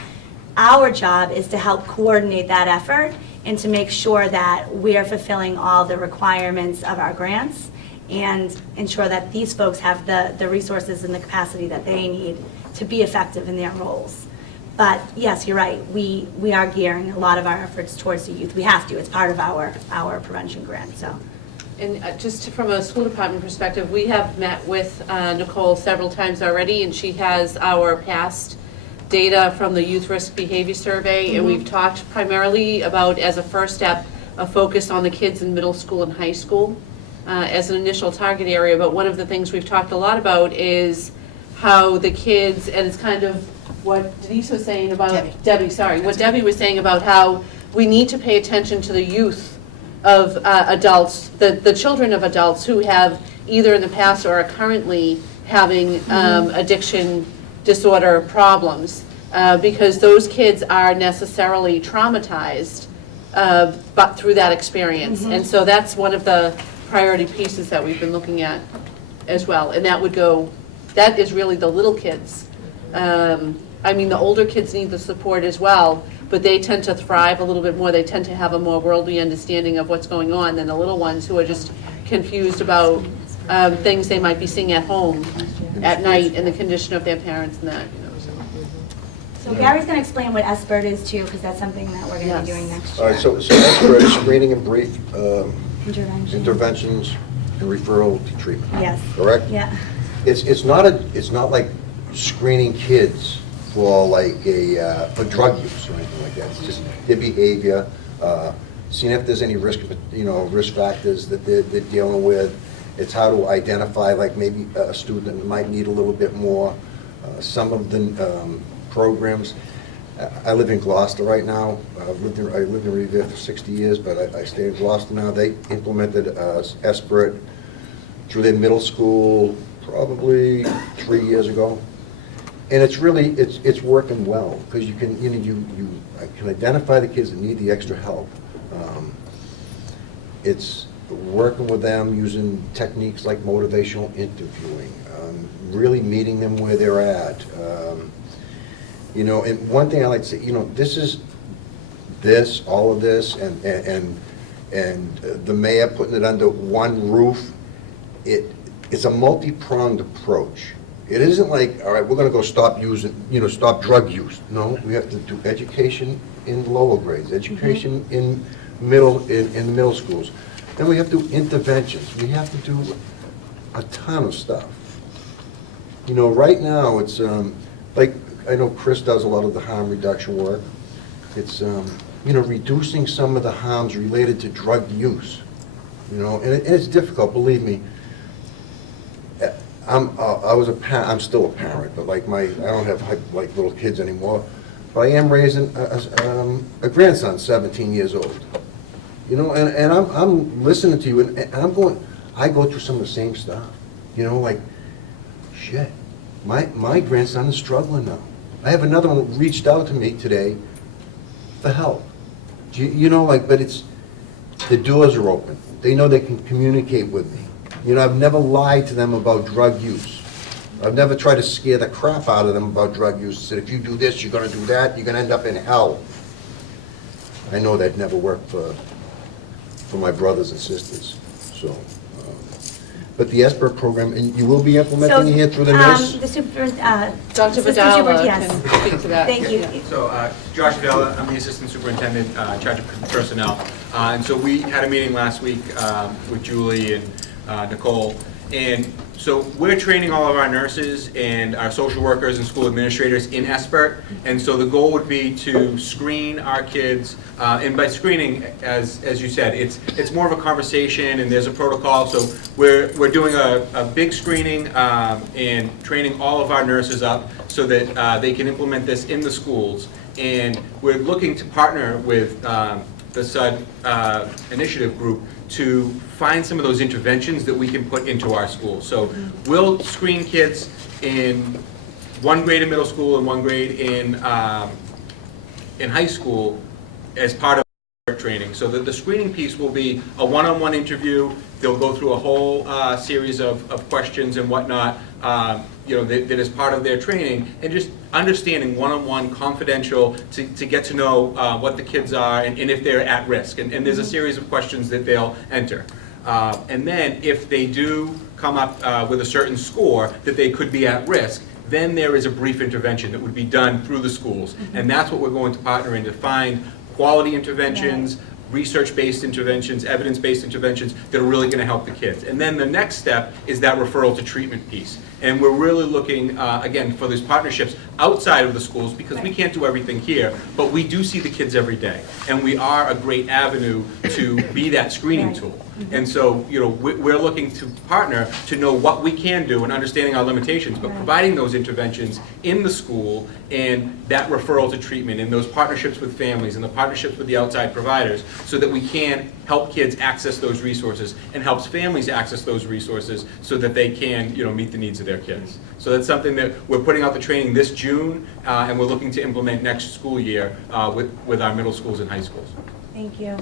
Our job is to help coordinate that effort and to make sure that we are fulfilling all the requirements of our grants and ensure that these folks have the resources and the capacity that they need to be effective in their roles. But yes, you're right, we are gearing a lot of our efforts towards the youth. We have to, it's part of our prevention grant, so. And just from a school department perspective, we have met with Nicole several times already, and she has our past data from the Youth Risk Behavior Survey, and we've talked primarily about, as a first step, a focus on the kids in middle school and high school as an initial target area. But one of the things we've talked a lot about is how the kids, and it's kind of what Denise was saying about, what Debbie was saying about how we need to pay attention to the youth of adults, the children of adults who have either in the past or are currently having addiction disorder problems, because those kids are necessarily traumatized but through that experience. And so that's one of the priority pieces that we've been looking at as well. And that is really the little kids. The older kids need the support as well, but they tend to thrive a little bit more. They tend to have a more worldly understanding of what's going on than the little ones who are just confused about things they might be seeing at home at night and the condition of their parents and that. So Gary's going to explain what SBIRT is too, because that's something that we're going to be doing next year. All right, so SBIRT is screening and brief Interventions and referral to treatment. Yes. Correct? Yeah. It's not like screening kids for like for drug use or anything like that. It's just their behavior, seeing if there's any risk, risk factors that they're dealing with. It's how to identify, like maybe a student might need a little bit more. Some of the programs, I live in Gloucester right now. I lived in Revere for 60 years, but I stay in Gloucester now. They implemented Esprit through their middle school probably 3 years ago. And it's really, it's working well, because you can, I can identify the kids that need the extra help. It's working with them using techniques like motivational interviewing, really meeting them where they're at. And one thing I like to say, all of this, and the mayor putting it under one roof, it's a multi-pronged approach. It isn't like, all right, we're gonna go stop drug use. No, we have to do education in lower grades, education in the middle schools. Then we have to do interventions. We have to do a ton of stuff. Right now, it's like, I know Chris does a lot of the harm reduction work. It's, reducing some of the harms related to drug use. And it's difficult, believe me. I'm still a parent, but like I don't have like little kids anymore. But I am raising a grandson, 17 years old. And I'm listening to you, and I go through some of the same stuff. Like, shit, my grandson is struggling now. I have another one that reached out to me today for help. But it's, the doors are open. They know they can communicate with me. I've never lied to them about drug use. I've never tried to scare the crap out of them about drug use. I said, if you do this, you're going to do that, you're going to end up in hell. I know that never worked for my brothers and sisters. So, but the Esprit program, and you will be implementing it here through the nurse? The super, Dr. Assistant Vidala yes. can speak to that. Thank you. So, Josh Vidala, I'm the Assistant Superintendent in charge of personnel. And so we had a meeting last week with Julie and Nicole. And so we're training all of our nurses and our social workers and school administrators in Esprit. And so the goal would be to screen our kids. And by screening, as you said, it's more of a conversation and there's a protocol. So we're doing a big screening and training all of our nurses up so that they can implement this in the schools. And we're looking to partner with the SUD initiative group to find some of those interventions that we can put into our schools. So we'll screen kids in one grade in middle school and one grade in high school as part of our training. So the screening piece will be a one-on-one interview. They'll go through a whole series of questions and whatnot, that is part of their training, and just understanding one-on-one, confidential, to get to know what the kids are and if they're at risk. And there's a series of questions that they'll enter. And then if they do come up with a certain score that they could be at risk, then there is a brief intervention that would be done through the schools. And that's what we're going to partner in to find quality interventions, research-based interventions, evidence-based interventions that are really going to help the kids. And then the next step is that referral to treatment piece. And we're really looking, again, for these partnerships outside of the schools, because we can't do everything here, but we do see the kids every day. And we are a great avenue to be that screening tool. And so, we're looking to partner to know what we can do and understanding our limitations, but providing those interventions in the school and that referral to treatment and those partnerships with families and the partnerships with the outside providers so that we can help kids access those resources and helps families access those resources so that they can, meet the needs of their kids. So that's something that we're putting out the training this June, and we're looking to implement next school year with our middle schools and high schools. Thank you.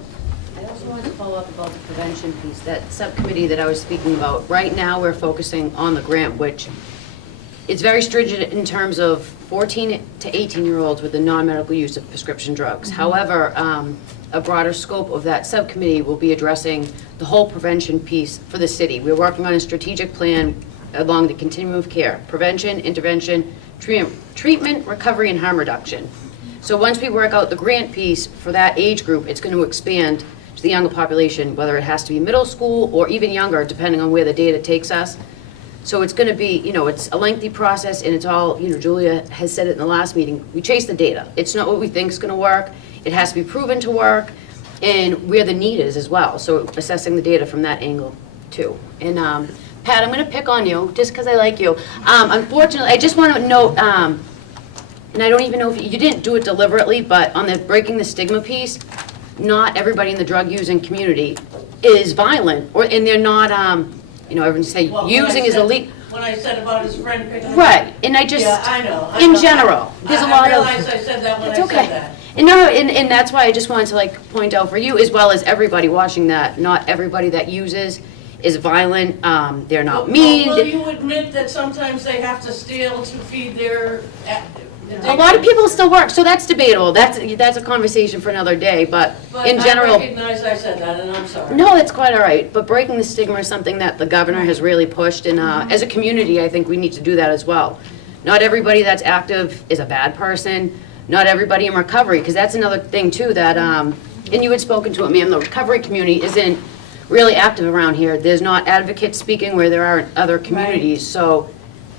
I also wanted to follow up about the prevention piece, that subcommittee that I was speaking about. Right now, we're focusing on the grant, which it's very stringent in terms of 14 to 18-year-olds with the non-medical use of prescription drugs. However, a broader scope of that subcommittee will be addressing the whole prevention piece for the city. We're working on a strategic plan along the continuum of care: prevention, intervention, treatment, recovery, and harm reduction. So once we work out the grant piece for that age group, it's going to expand to the younger population, whether it has to be middle school or even younger, depending on where the data takes us. So it's gonna be, it's a lengthy process, and it's all, Julia has said it in the last meeting, we chase the data. It's not what we think is gonna work, it has to be proven to work, and where the need is as well, so assessing the data from that angle too. And Pat, I'm gonna pick on you, just because I like you. Unfortunately, I just want to note, and I don't even know if you didn't do it deliberately, but on the breaking the stigma piece, not everybody in the drug using community is violent, and they're not, everyone say Well, when using I is said- illegal. When I said about his friend picking. Right, and I just, Yeah, I know. in general, there's a lot of. I realize I said that when I It's okay. said that. And no, and that's why I just wanted to point out for you, as well as everybody watching, that not everybody that uses is violent, they're not mean. Will you admit that sometimes they have to steal to feed their A lot of people still work, so that's debatable, that's a conversation for another day, but in general. I recognize I said that, and I'm sorry. No, it's quite all right, but breaking the stigma is something that the governor has really pushed, and as a community, I think we need to do that as well. Not everybody that's active is a bad person, not everybody in recovery, because that's another thing too, that, and you had spoken to it, ma'am, the recovery community isn't really active around here. There's not advocates speaking where there are in other communities, so,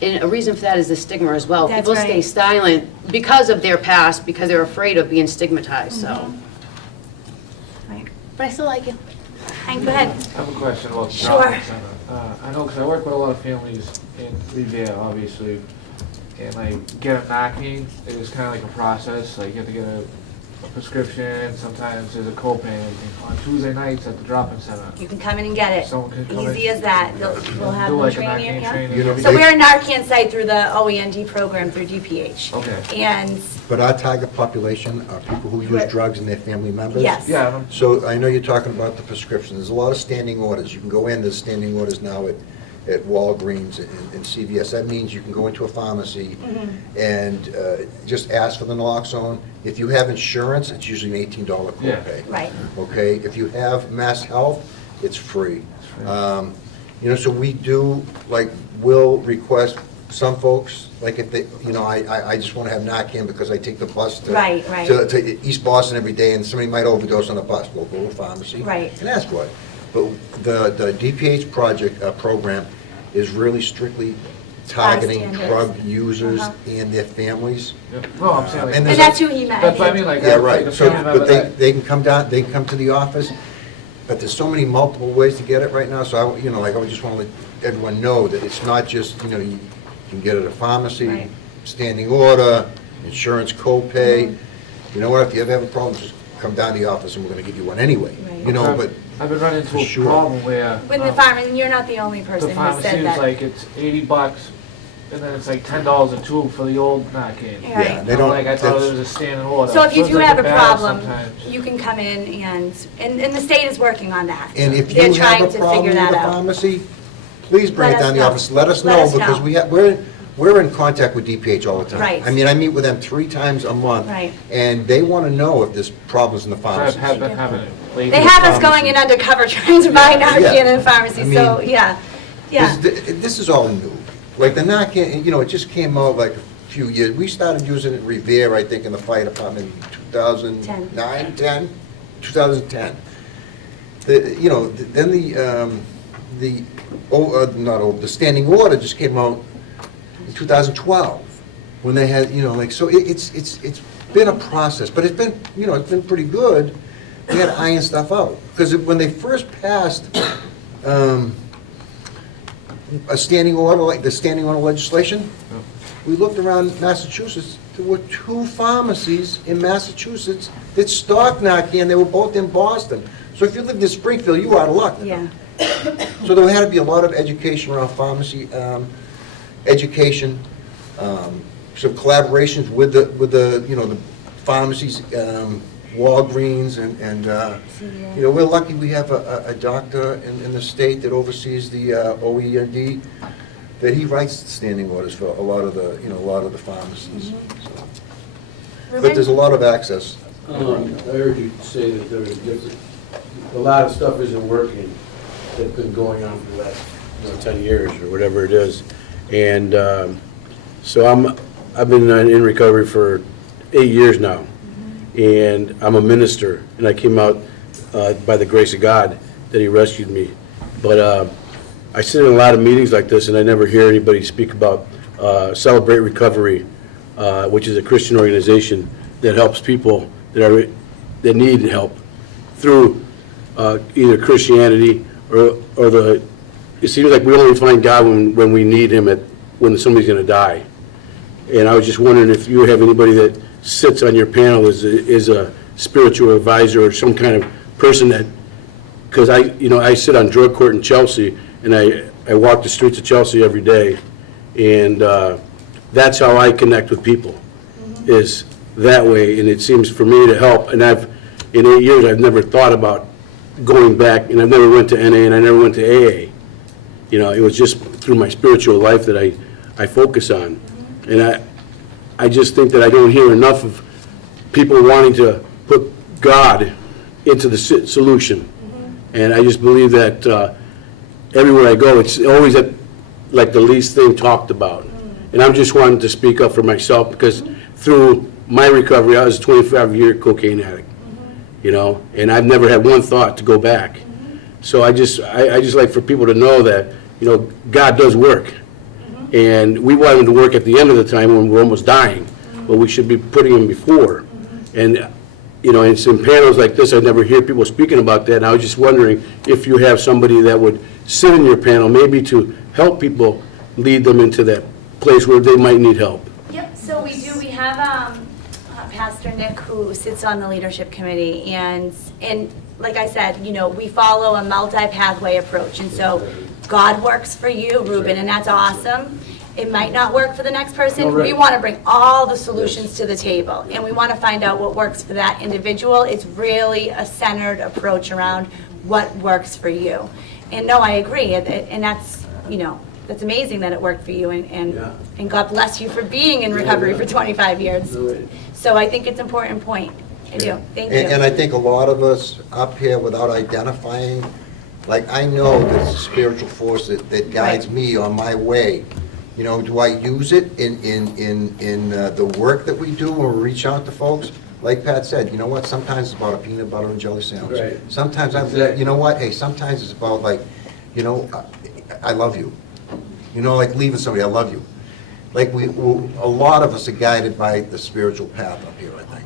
and a reason for that is the stigma as well. That's People right. stay silent because of their past, because they're afraid of being stigmatized, so. Right. But I still like it. Hank, go ahead. I have a question about the Sure. drop-in center. I know, because I work with a lot of families in Revere, obviously, and get a knocking, it is kind of like a process, you have to get a prescription, sometimes there's a copay and everything. On Tuesday nights at the drop-in center, You can come in and get it. Someone can come in. Easy as that. We'll have do them like a train you. Narcan Yeah. training. You know, So we're a Narcan site through the OEND program through DPH. Okay. And But our target population are people who use Right. drugs and their family members. yes. Yeah, So I know you're talking about the prescription. There's a lot of standing orders. You can go in, there's standing orders now at Walgreens and CVS. That means you can go into a pharmacy and just ask for the naloxone. If you have insurance, it's usually an $18 Yeah. copay. Right. Okay, if you have Mass Health, it's free. So we do, will request some folks, if they, I just want to have Narcan because I take the bus Right. to East Boston every day, and somebody might overdose on the bus. We'll go to a pharmacy. Right. And ask for it. But the DPH program is really strictly targeting Bystanders. drug users Uh-huh. and their families. no, I'm saying And And that's who he meant. that's what I mean, Yeah, right, a so, family member but that- they can come down, they can come to the office, but there's so many multiple ways to get it right now, so I would just want to let everyone know that it's not just, you can get it at a pharmacy, Right. standing order, insurance copay. You know what, if you ever have a problem, just come down to the office and we're gonna give you one anyway, Right. but. I've been running into For a sure. problem where When the pharmacy, you're not the only person the who pharmacy said is that. it's $80, and then it's $10 a tube for the old Narcan. Right. Yeah, they don't. I thought that's- it was a standing order. So if you it's do have a a battle problem, sometimes. you can come in and the state is working on that. And if They're you trying have a to problem figure with that the out. pharmacy, please bring Let it down us to the know. office, let us Let know, us because know. we're in contact with DPH all the time. Right. I mean, I meet with them 3 times a month. Right. And they want to know if there's problems in the I've pharmacy. been having it lately. They have us going in undercover trying to buy Narcan Yeah. in pharmacy, I so, mean, yeah. Yeah. This is all new. Like the Narcan, it just came out a few years. We started using it in Revere, I think, in the fire department in 2009, 2010. Then the standing order just came out in 2012, when they had, so it's been a process, but it's been, it's been pretty good. We had to iron stuff out, because when they first passed a standing order, like the standing order legislation, we looked around Massachusetts, there were 2 pharmacies in Massachusetts that stocked Narcan, they were both in Boston. So if you lived in Springfield, you were out of luck. Yeah. So there had to be a lot of education around pharmacy, education, some collaborations with the pharmacies, Walgreens, and we're lucky we have a doctor in the state that oversees the OEND, that he writes standing orders for a lot of the pharmacies. So. But there's a lot of access. I heard you say that there was a lot of stuff isn't working that's been going on for the last 10 years or whatever it is. And so I've been in recovery for 8 years now. And I'm a minister, and I came out by the grace of God that he rescued me. But I sit in a lot of meetings like this, and I never hear anybody speak about Celebrate Recovery, which is a Christian organization that helps people that need help through either Christianity or it seems like we only find God when we need Him when somebody's going to die. And I was just wondering if you have anybody that sits on your panel is a spiritual advisor or some kind of person that, because I sit on drug court in Chelsea, and I walk the streets of Chelsea every day, and that's how I connect with people, is that way. And it seems for me to help, and in 8 years I've never thought about going back, and I've never went to NA and I never went to AA. It was just through my spiritual life that I focus on. And I just think that I don't hear enough of people wanting to put God into the solution. And I just believe that everywhere I go, it's always like the least thing talked about. And I'm just wanting to speak up for myself, because through my recovery, I was a 25-year cocaine addict, and I've never had one thought to go back. So I just like for people to know that, God does work. And we want Him to work at the end of the time when we're almost dying, but we should be putting Him before. And it's in panels like this, I never hear people speaking about that, and I was just wondering if you have somebody that would sit in your panel, maybe to help people, lead them into that place where they might need help. Yep, so we do. We have Pastor Nick, who sits on the leadership committee, and like I said, we follow a multi-pathway approach, and so God works for you, Ruben, and that's awesome. It might not work for the next person. No, right. We want to bring all the solutions to the table, and we want to find out what works for that individual. It's really a centered approach around what works for you. And no, I agree, and that's, that's amazing that it worked for you, and God bless you for being in recovery for 25 years. So I think it's an important point. I do. Thank you. And I think a lot of us up here, without identifying, like, I know there's a spiritual force that guides me on my way. Do I use it in the work that we do when we reach out to folks? Like Pat said, you know what, sometimes it's about a peanut butter and jelly sandwich. Right. Sometimes you know what, hey, sometimes it's about, like, I love you. Like leaving somebody, I love you. Like a lot of us are guided by the spiritual path up here, I think.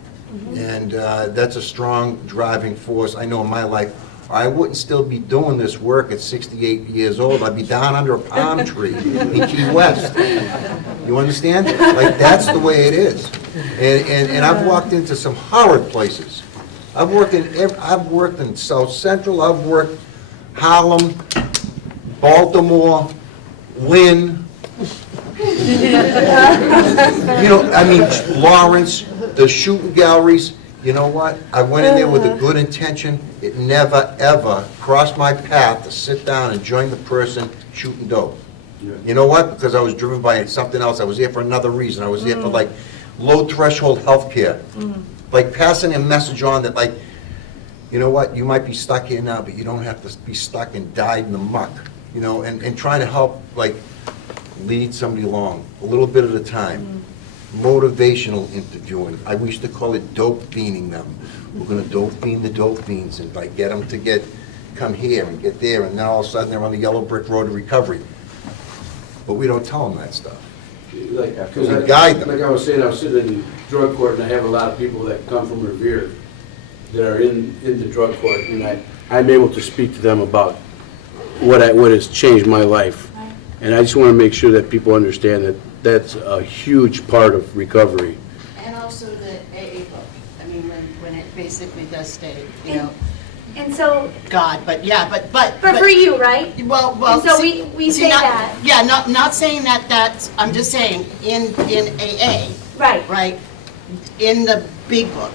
And that's a strong driving force. I know in my life, I wouldn't still be doing this work at 68 years old. I'd be down under a palm tree in Key West. You understand? Like, that's the way it is. And I've walked into some horrid places. I've worked in South Central. I've worked Harlem, Baltimore, Lynn. Lawrence, the shooting galleries. You know what? I went in there with a good intention. It never, ever crossed my path to sit down and join the person shooting dope. Yeah. You know what? Because I was driven by something else. I was here for another reason. I was here for, like, low threshold health care. Like, passing a message on that, like, you know what? You might be stuck here now, but you don't have to be stuck and died in the muck. And trying to help, like, lead somebody along a little bit at a time. Motivational interviewing. I used to call it dope fiending them. We're going to dope fiend the dope fiends and get them to come here and get there, and then all of a sudden they're on the yellow brick road to recovery. But we don't tell them that stuff. Because we guide them. Like I was saying, I was sitting in drug court, and I have a lot of people that come from Revere that are in the drug court, and I'm able to speak to them about what has changed my life. And I just want to make sure that people understand that that's a huge part of recovery. And also the AA book. I mean, when it basically does state, And so, God, but for you, right? Well, and so we say that. Yeah, not saying that's, I'm just saying, in AA. Right? In the big book,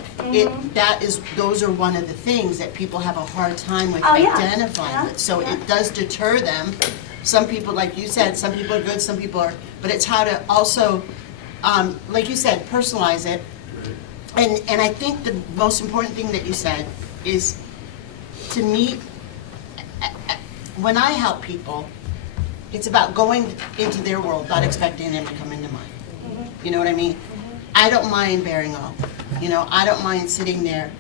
those are one of the things that people have a hard time with identifying with. So it does deter them. Some people, like you said, some people are good, some people are, but it's how to also, like you said, personalize it. And I think the most important thing that you said is to meet, when I help people, it's about going into their world, not expecting them to come into mine. You know what I mean? I don't mind bearing all. I don't mind sitting there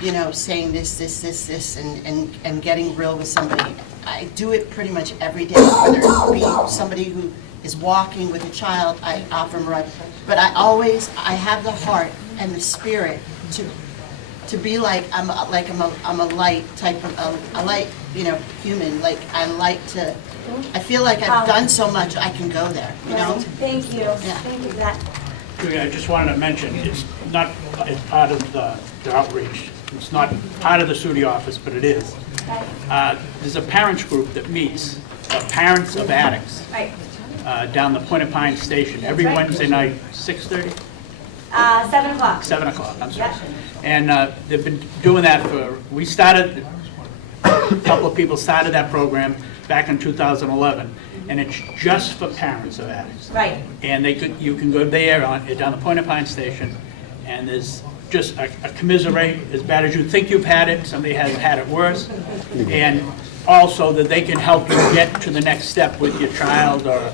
you know, saying this, and getting real with somebody. I do it pretty much every day, whether it be somebody who is walking with a child, I offer them a ride. But I have the heart and the spirit to be like, I'm a light type of, a light, you know, human. Like, I feel like I've done so much, I can go there, you know? Thank you. Yeah. Thank you for that. I just wanted to mention, it's not as part of the outreach. It's not part of the SUDI office, but it is. There's a parents group that meets, parents of addicts, Right. Down the Point of Pine Station, every Wednesday night, 6:30? 7 o'clock. 7 o'clock, I'm sorry. Yeah. And they've been doing that we started, a couple of people started that program back in 2011, and it's just for parents of addicts. Right. And you can go there down the Point of Pine Station, and there's just a commiserate, as bad as you think you've had it, somebody has had it worse, and also that they can help you get to the next step with your child or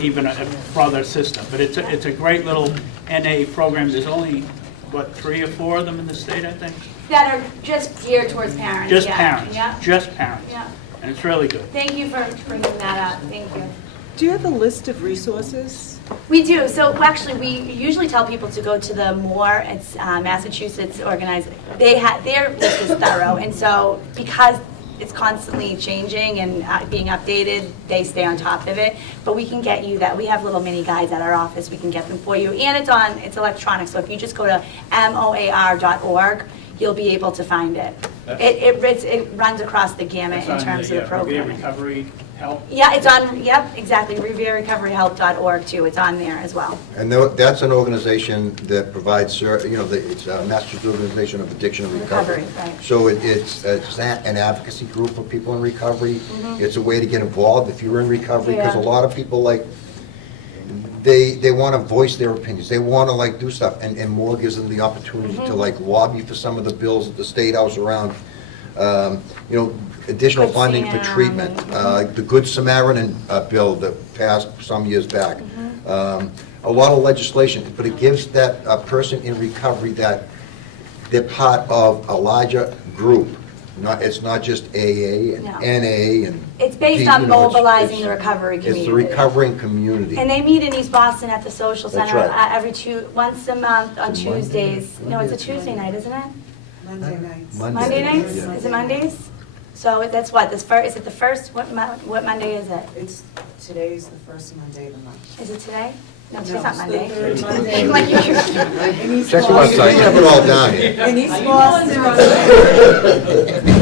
even a brother or sister. But it's a great little NA program. There's only, what, 3 or 4 of them in the state, I think? That are just geared towards parents. Just yeah. parents, Yeah. just parents. Yeah. And it's really good. Thank you for bringing that up. Thank you. Do you have a list of resources? We do. So actually, we usually tell people to go to the MORE. It's Massachusetts organized. Their list is thorough, and so because it's constantly changing and being updated, they stay on top of it. But we can get you that. We have little mini guides at our office. We can get them for you, and it's electronic. So if you just go to moar.org, you'll be able to find it. It runs across the gamut in terms of the program. Recovery help? Yeah, it's on, yep, exactly, revererecoveryhelp.org too, it's on there as well. And that's an organization that provides, it's a Massachusetts Organization of Addiction and Recovery. Recovery, right. So it's an advocacy group for people in recovery. Mhm. It's a way to get involved if you're in recovery, because Yeah. a lot of people, they want to voice their opinions. They want to, do stuff, and MORE gives them the opportunity to, lobby for some of the bills at the State House around, additional Good funding for Sam treatment, the Good Samaritan bill that passed some years back. A lot of legislation, but it gives that person in recovery that they're part of a larger group. It's not just AA and No. NA and... It's based on mobilizing the recovery community. It's the recovering community. And they meet in East Boston at the Social That's Center right. once a month on It's a Monday. Tuesdays. No, it's a Tuesday night, isn't it? Monday nights. Monday nights? Yeah. Is it Mondays? So that's what, is it the first, what Monday is it? Today's the first Monday of the month. Is it today? No, today's No, not it's the Monday. third Monday. Like you- In East Check your Boston- website, you have it all down here. In East Boston,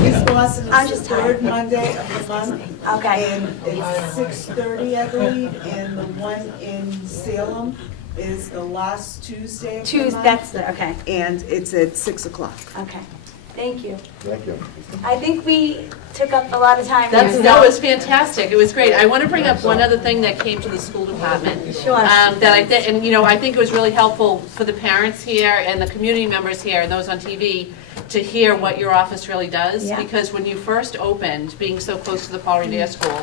East Boston I'm is just the tired. third Monday of the month. Okay. And it's 6:30, I believe, and the one in Salem is the last Tuesday of the month. That's okay. And it's at 6 o'clock. Okay, thank you. Thank you. I think we took up a lot of time. No, it was fantastic. It was great. I want to bring up one other thing that came to the school department. Sure. That I think, and I think it was really helpful for the parents here and the community members here and those on TV to hear what your office really does. Yeah. Because when you first opened, being so close to the Paul Revere School,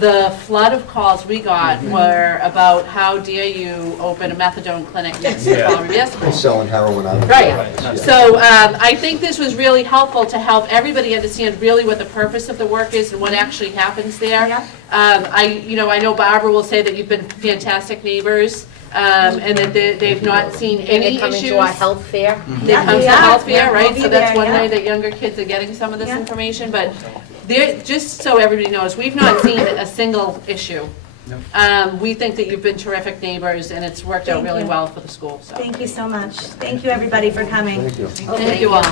the flood of calls we got were about how dare you open a methadone clinic next to the Paul Revere School. And selling heroin out of Right. Yeah. So I think this was really helpful to help everybody understand really what the purpose of the work is and what actually happens there. Yeah. I know Barbara will say that you've been fantastic neighbors and that they've not seen And any they come issues. into our health fair. They come to Yeah, health fair, yeah, we'll right? be So that's there, one yeah. way that younger kids are getting some of this Yeah. information. But just so everybody knows, we've not seen a single issue. We think that you've been terrific neighbors, and it's worked out Thank really you. well for the school. So Thank you so much. Thank you, everybody, for coming. Thank you. thank you all.